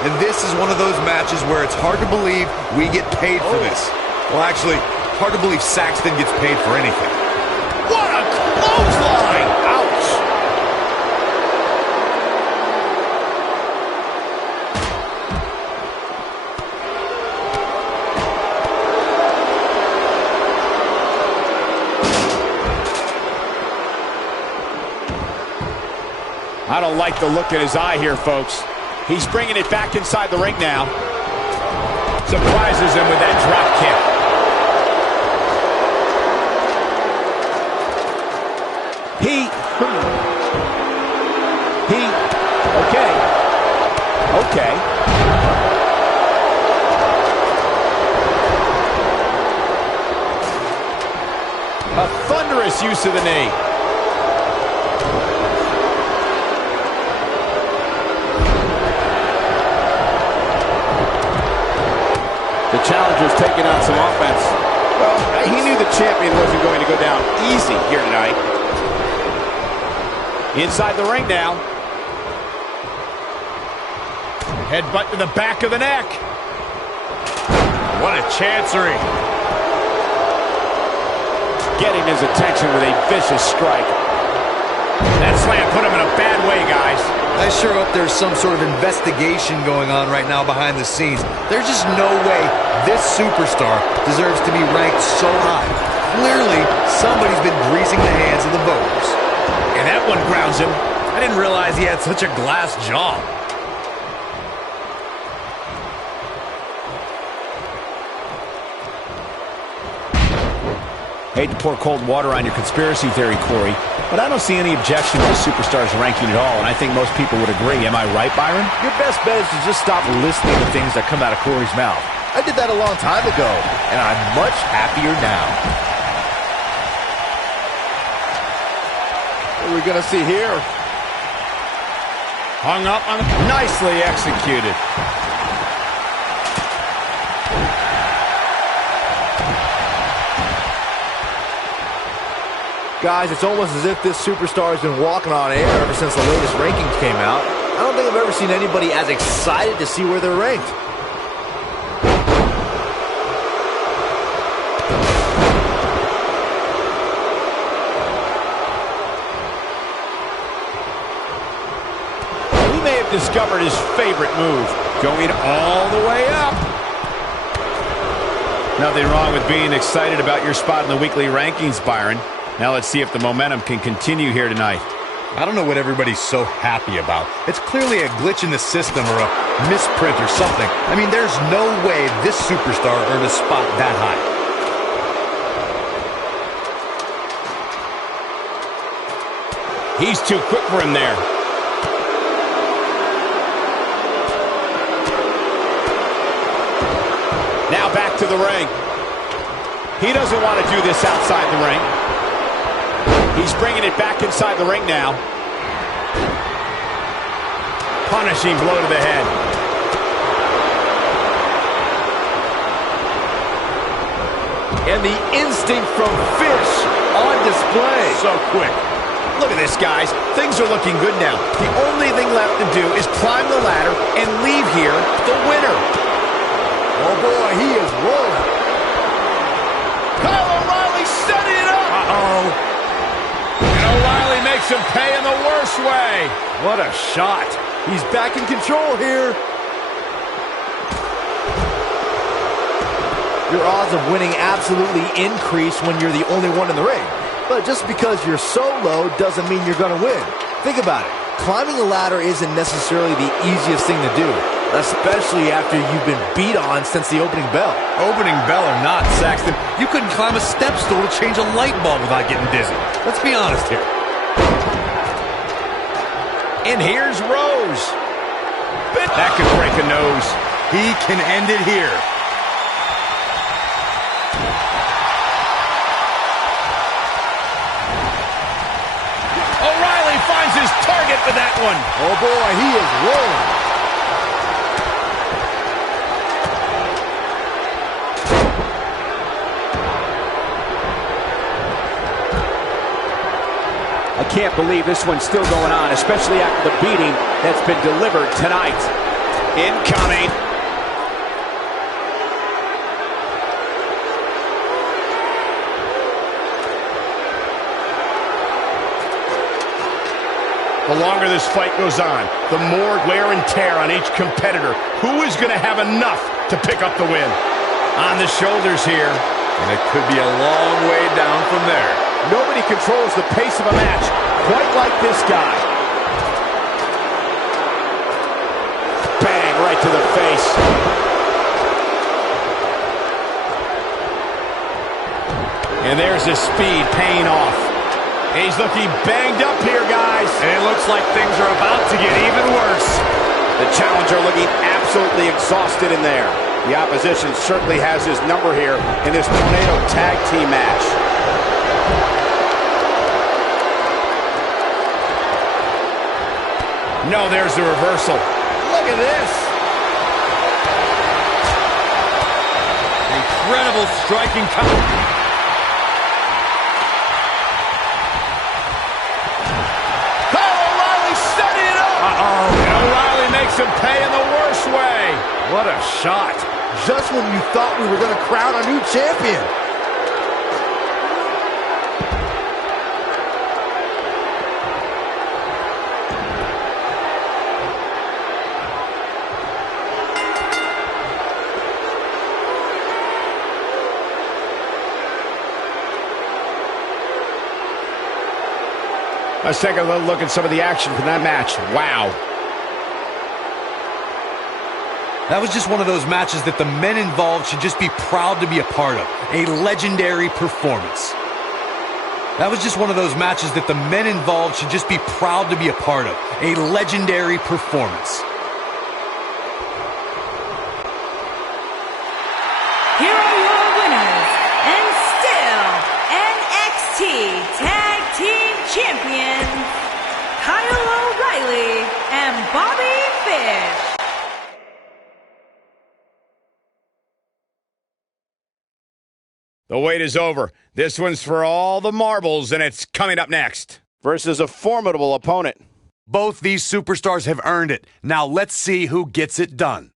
And this is one of those matches where it's hard to believe we get paid for this. Well, actually, hard to believe Saxton gets paid for anything. What a clothesline! Ouch! I don't like the look in his eye here, folks. He's bringing it back inside the ring now. Surprises him with that drop kick. Okay. A thunderous use of the knee. The challenger's taking on some offense. Well, he knew the champion wasn't going to go down easy here tonight. Inside the ring now. Headbutt to the back of the neck. What a chancery. Getting his attention with a vicious strike. That slam put him in a bad way, guys. I sure hope there's some sort of investigation going on right now behind the scenes. There's just no way this superstar deserves to be ranked so high. Clearly, somebody's been greasing the hands of the voters. And that one grounds him. I didn't realize he had such a glass jaw. Hate to pour cold water on your conspiracy theory, Corey, but I don't see any objection to the superstar's ranking at all, and I think most people would agree. Am I right, Byron? Your best bet is to just stop listening to things that come out of Corey's mouth. I did that a long time ago, and I'm much happier now. What are we going to see here? Hung up on the... Nicely executed. Guys, it's almost as if this superstar has been walking on air ever since the latest rankings came out. I don't think I've ever seen anybody as excited to see where they're ranked. We may have discovered his favorite move, going all the way up. Nothing wrong with being excited about your spot in the weekly rankings, Byron. Now let's see if the momentum can continue here tonight. I don't know what everybody's so happy about. It's clearly a glitch in the system or a misprint or something. I mean, there's no way this superstar earned a spot that high. He's too quick for him there. Now back to the ring. He doesn't want to do this outside the ring. He's bringing it back inside the ring now. Punishing blow to the head. And the instinct from Fish on display. So quick. Look at this, guys. Things are looking good now. The only thing left to do is climb the ladder and leave here the winner. Oh boy, he is rolling. Kyle O'Reilly setting it up. Uh-oh. And O'Reilly makes him pay in the worst way. What a shot. He's back in control here. Your odds of winning absolutely increase when you're the only one in the ring. But just because you're so low doesn't mean you're going to win. Think about it. Climbing a ladder isn't necessarily the easiest thing to do, especially after you've been beat on since the opening bell. Opening bell or not, Saxton, you couldn't climb a step stool to change a light bulb without getting dizzy. Let's be honest here. And here's Rose. That could break a nose. He can end it here. O'Reilly finds his target with that one. Oh boy, he is rolling. I can't believe this one's still going on, especially after the beating that's been delivered tonight. Incoming. The longer this fight goes on, the more wear and tear on each competitor. Who is going to have enough to pick up the win? On the shoulders here. And it could be a long way down from there. Nobody controls the pace of a match quite like this guy. Bang, right to the face. And there's his speed paying off. He's looking banged up here, guys. And it looks like things are about to get even worse. The challenger looking absolutely exhausted in there. The opposition certainly has his number here in this Tornado Tag Team match. No, there's the reversal. Look at this. Incredible striking counter. And O'Reilly makes him pay in the worst way. What a shot. Just when you thought we were going to crown a new champion. Let's take a little look at some of the action from that match. Wow. That was just one of those matches that the men involved should just be proud to be a part of. A legendary performance. That was just one of those matches that the men involved should just be proud to be a part of. A legendary performance. Here are your winners, and still NXT Tag Team Champions, Kyle O'Reilly and Bobby Fish. The wait is over. This one's for all the marbles, and it's coming up next. Versus a formidable opponent. Both these superstars have earned it. Now let's see who gets it done.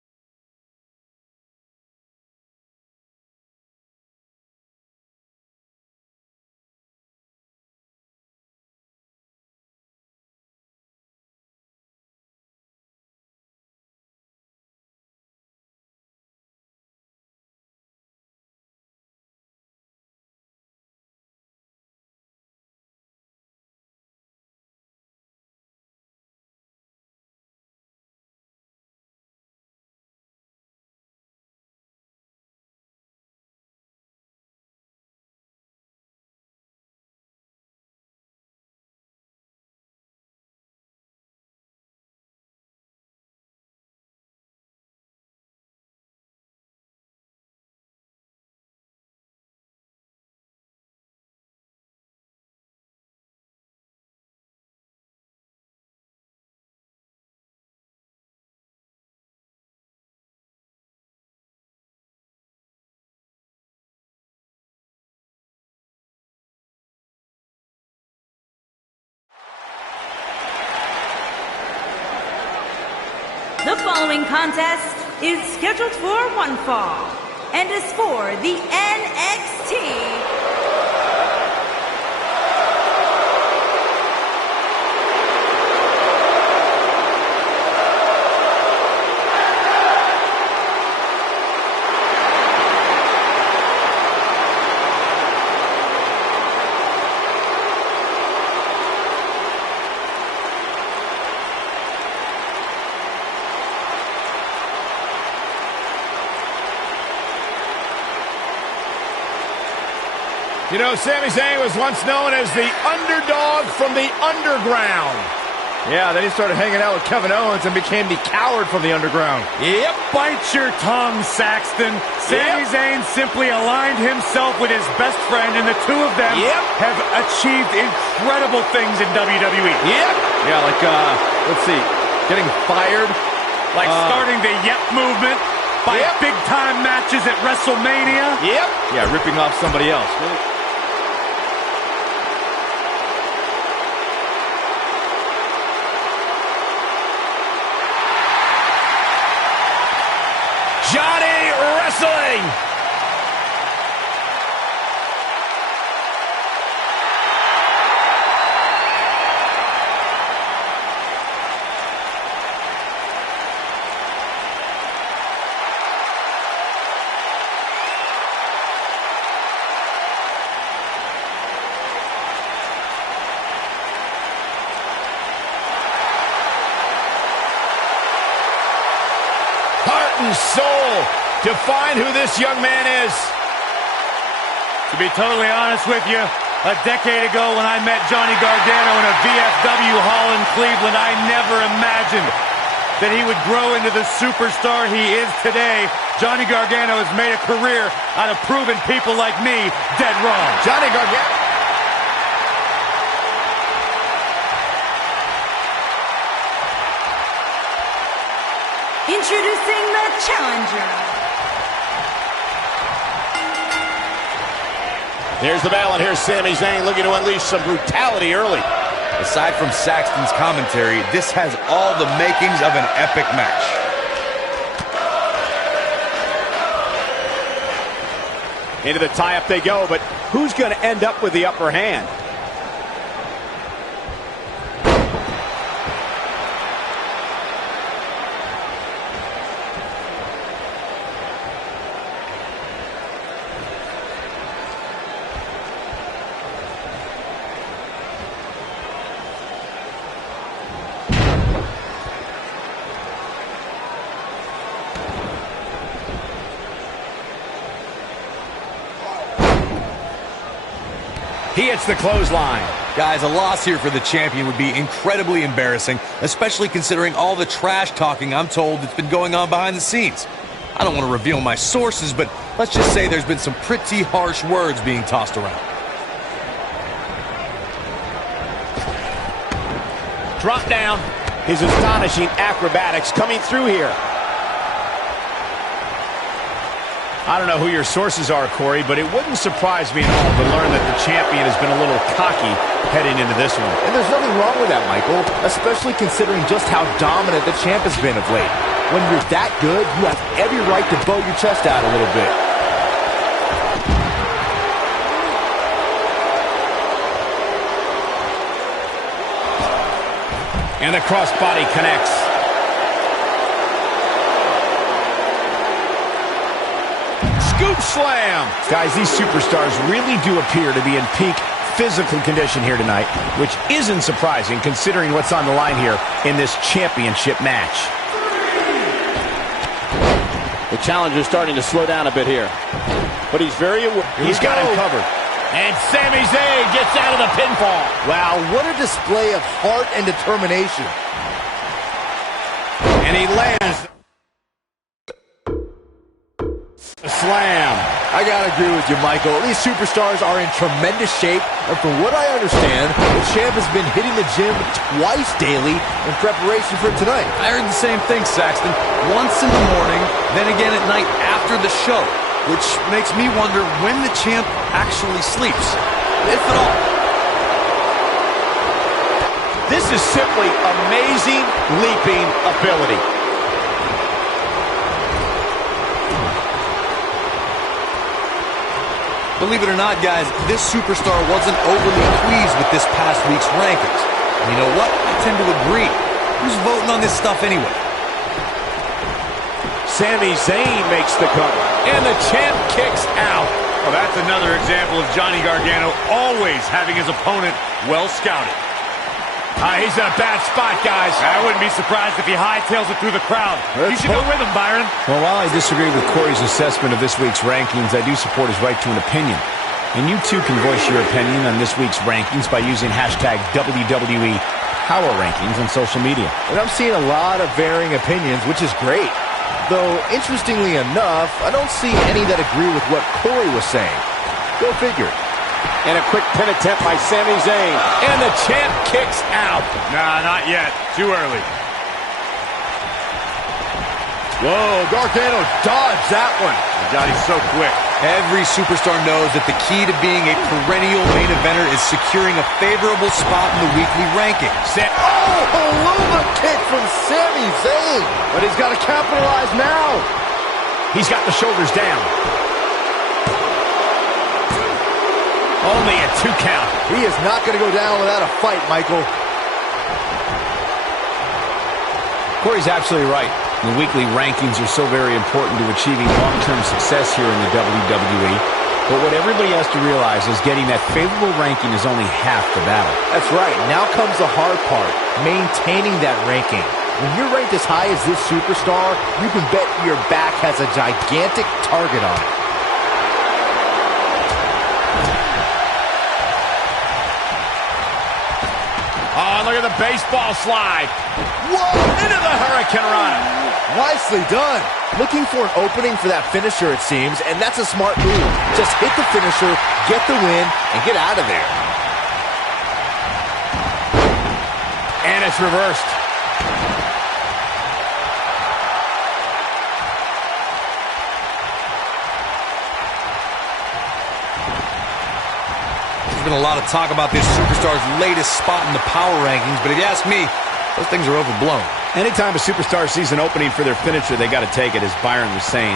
The following contest is scheduled for one fall and is for the NXT You know, Sami Zayn was once known as the underdog from the underground. Yeah, then he started hanging out with Kevin Owens and became the coward from the underground. Yep, bite your tongue, Saxton. Sami Zayn simply aligned himself with his best friend, and the two of them have achieved incredible things in WWE. Yeah, like, let's see, getting fired. Like starting the movement by big-time matches at WrestleMania. Yeah, ripping off somebody else. Johnny Wrestling! And soul to find who this young man is. To be totally honest with you, a decade ago when I met Johnny Gargano in a VFW hall in Cleveland, I never imagined that he would grow into the superstar he is today. Johnny Gargano has made a career out of proving people like me dead wrong. Johnny Gargano. Introducing the challenger. Here's the bell, and here's Sami Zayn looking to unleash some brutality early. Aside from Saxton's commentary, this has all the makings of an epic match. Into the tie-up they go, but who's going to end up with the upper hand? He hits the clothesline. Guys, a loss here for the champion would be incredibly embarrassing, especially considering all the trash talking I'm told that's been going on behind the scenes. I don't want to reveal my sources, but let's just say there's been some pretty harsh words being tossed around. Drop down. His astonishing acrobatics coming through here. I don't know who your sources are, Corey, but it wouldn't surprise me at all to learn that the champion has been a little cocky heading into this one. And there's nothing wrong with that, Michael, especially considering just how dominant the champ has been of late. When you're that good, you have every right to bow your chest out a little bit. And the crossbody connects. Scoop slam! Guys, these superstars really do appear to be in peak physical condition here tonight, which isn't surprising considering what's on the line here in this championship match. The challenger's starting to slow down a bit here, but he's very aware. He's got him covered. And Sami Zayn gets out of the pinfall. Wow, what a display of heart and determination. And he lands a slam. I gotta agree with you, Michael. These superstars are in tremendous shape, and from what I understand, the champ has been hitting the gym twice daily in preparation for tonight. I heard the same thing, Saxton. Once in the morning, then again at night after the show, which makes me wonder when the champ actually sleeps, if at all. This is simply amazing leaping ability. Believe it or not, guys, this superstar wasn't overly pleased with this past week's rankings. And you know what? I tend to agree. Who's voting on this stuff anyway? Sami Zayn makes the cover. And the champ kicks out. Well, that's another example of Johnny Gargano always having his opponent well scouted. He's in a bad spot, guys. I wouldn't be surprised if he hightails it through the crowd. You should go with him, Byron. Well, while I disagree with Corey's assessment of this week's rankings, I do support his right to an opinion. And you too can voice your opinion on this week's rankings by using hashtag WWE Power Rankings on social media. And I'm seeing a lot of varying opinions, which is great. Though, interestingly enough, I don't see any that agree with what Corey was saying. Go figure. And a quick pin attempt by Sami Zayn. And the champ kicks out. Nah, not yet. Too early. Whoa, Gargano dodged that one. God, he's so quick. Every superstar knows that the key to being a perennial main eventer is securing a favorable spot in the weekly rankings. Oh, Luma kick from Sami Zayn. But he's got to capitalize now. He's got the shoulders down. Only a 2 count. He is not going to go down without a fight, Michael. Corey's absolutely right. The weekly rankings are so very important to achieving long-term success here in the WWE. But what everybody has to realize is getting that favorable ranking is only half the battle. That's right. Now comes the hard part, maintaining that ranking. When you're ranked as high as this superstar, you can bet your back has a gigantic target on it. Oh, look at the baseball slide. Whoa, into the Hurricane Rana. Nicely done. Looking for an opening for that finisher, it seems, and that's a smart move. Just hit the finisher, get the win, and get out of there. And it's reversed. There's been a lot of talk about this superstar's latest spot in the power rankings, but if you ask me, those things are overblown. Anytime a superstar sees an opening for their finisher, they got to take it, as Byron was saying.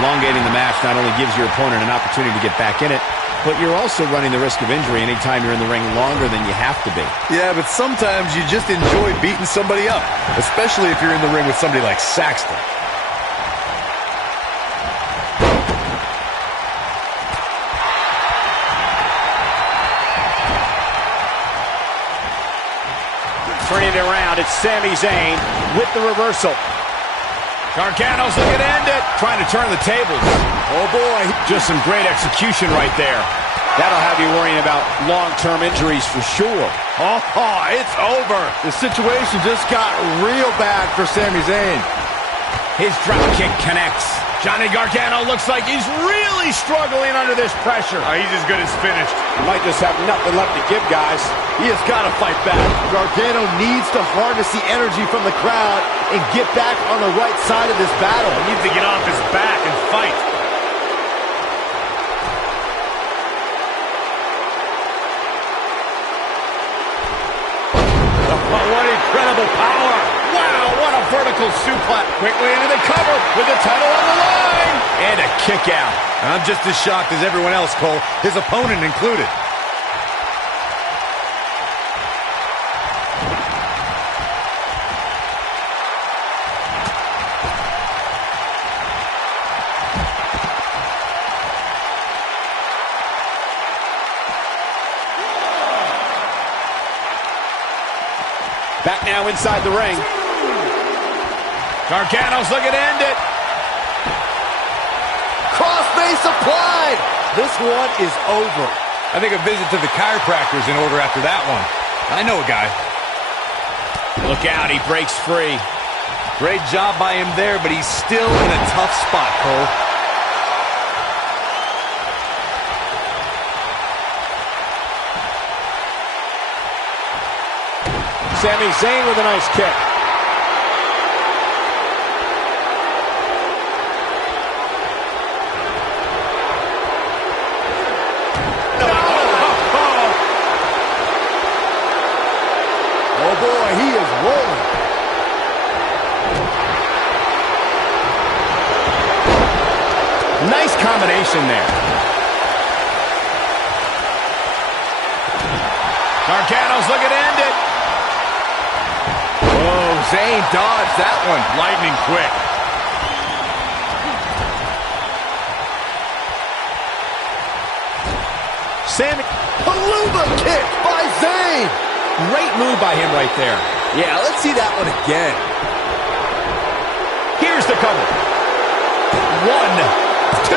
Elongating the match not only gives your opponent an opportunity to get back in it, but you're also running the risk of injury anytime you're in the ring longer than you have to be. Yeah, but sometimes you just enjoy beating somebody up, especially if you're in the ring with somebody like Saxton. Turning it around, it's Sami Zayn with the reversal. Gargano's looking to end it. Trying to turn the tables. Oh, boy. Just some great execution right there. That'll have you worrying about long-term injuries for sure. Oh, it's over. The situation just got real bad for Sami Zayn. His drop kick connects. Johnny Gargano looks like he's really struggling under this pressure. He's as good as finished. He might just have nothing left to give, guys. He has got to fight back. Gargano needs to harness the energy from the crowd and get back on the right side of this battle. He needs to get off his back and fight. What incredible power. Wow, what a vertical suplex. Quickly into the cover with the title on the line. And a kick out. I'm just as shocked as everyone else, Cole, his opponent included. Back now inside the ring. Gargano's looking to end it. Crossface applied. This one is over. I think a visit to the chiropractor is in order after that one. I know a guy. Look out, he breaks free. Great job by him there, but he's still in a tough spot, Cole. Sami Zayn with a nice kick. Oh boy, he is rolling. Nice combination there. Gargano's looking to end it. Oh, Zayn dodged that one. Lightning quick. Sammy. Palooza kick by Zayn. Great move by him right there. Yeah, let's see that one again. Here's the cover. 1, 2.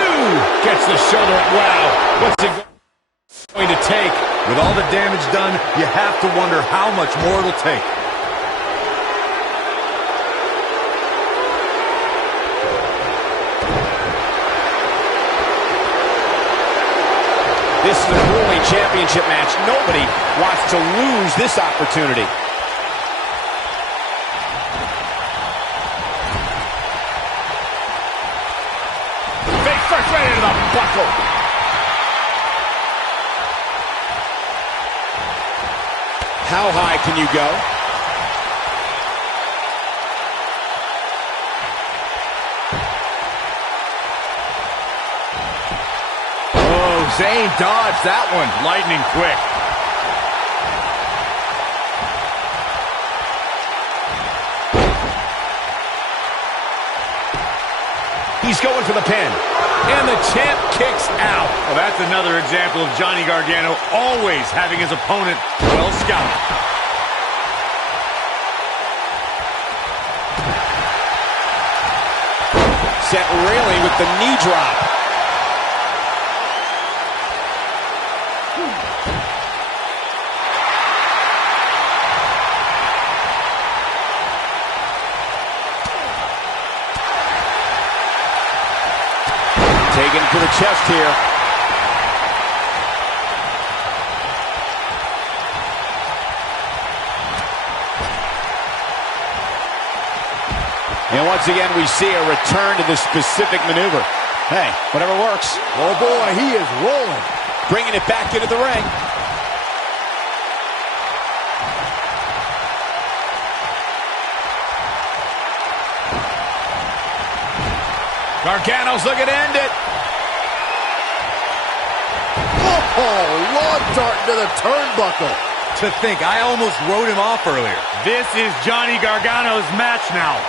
Gets the shoulder. Wow. What's it going to take? With all the damage done, you have to wonder how much more it'll take. This is a grueling championship match. Nobody wants to lose this opportunity. Face first right into the buckle. How high can you go? Zayn dodged that one. Lightning quick. He's going for the pin. And the champ kicks out. Well, that's another example of Johnny Gargano always having his opponent well scouted. Set railing with the knee drop. Taken to the chest here. And once again, we see a return to this specific maneuver. Hey, whatever works. Oh boy, he is rolling. Bringing it back into the ring. Gargano's looking to end it. Oh, long dart to the turnbuckle. To think, I almost wrote him off earlier. This is Johnny Gargano's match now.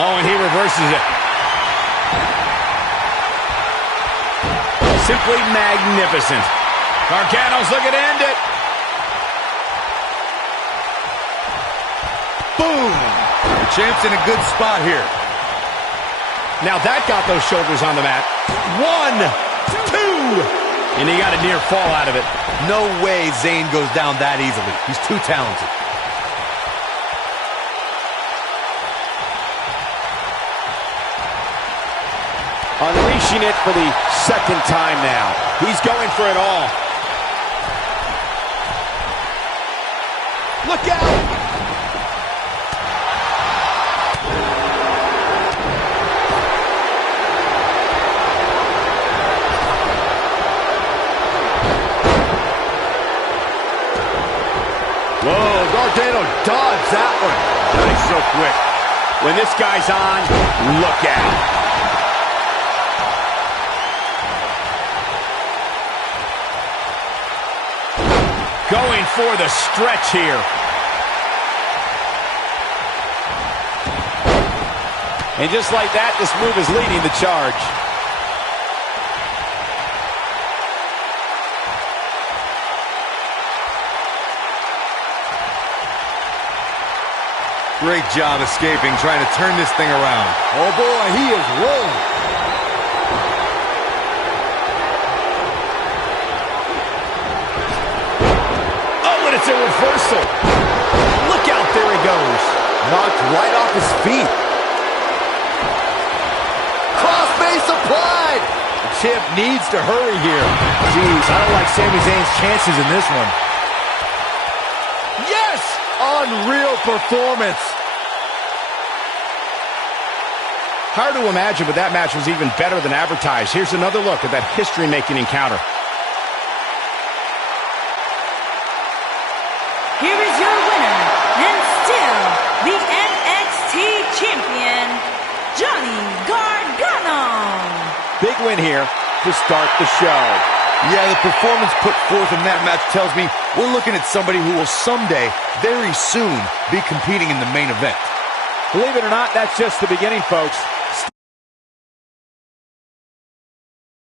Oh, and he reverses it. Simply magnificent. Gargano's looking to end it. Boom! The champ's in a good spot here. Now that got those shoulders on the mat. 1, 2! And he got a near fall out of it. No way Zayn goes down that easily. He's too talented. Unleashing it for the second time now. He's going for it all. Look out! Whoa, Gargano dodged that one. Nice, so quick. When this guy's on, look out. Going for the stretch here. And just like that, this move is leading the charge. Great job escaping, trying to turn this thing around. Oh boy, he is rolling. Oh, and it's a reversal. Look out, there he goes. Knocked right off his feet. Crossface applied. The champ needs to hurry here. Jeez, I don't like Sami Zayn's chances in this one. Yes! Unreal performance. Hard to imagine, but that match was even better than advertised. Here's another look at that history-making encounter. Here is your winner, and still the win here to start the show. Yeah, the performance put forth in that match tells me we're looking at somebody who will someday, very soon, be competing in the main event. Believe it or not, that's just the beginning, folks.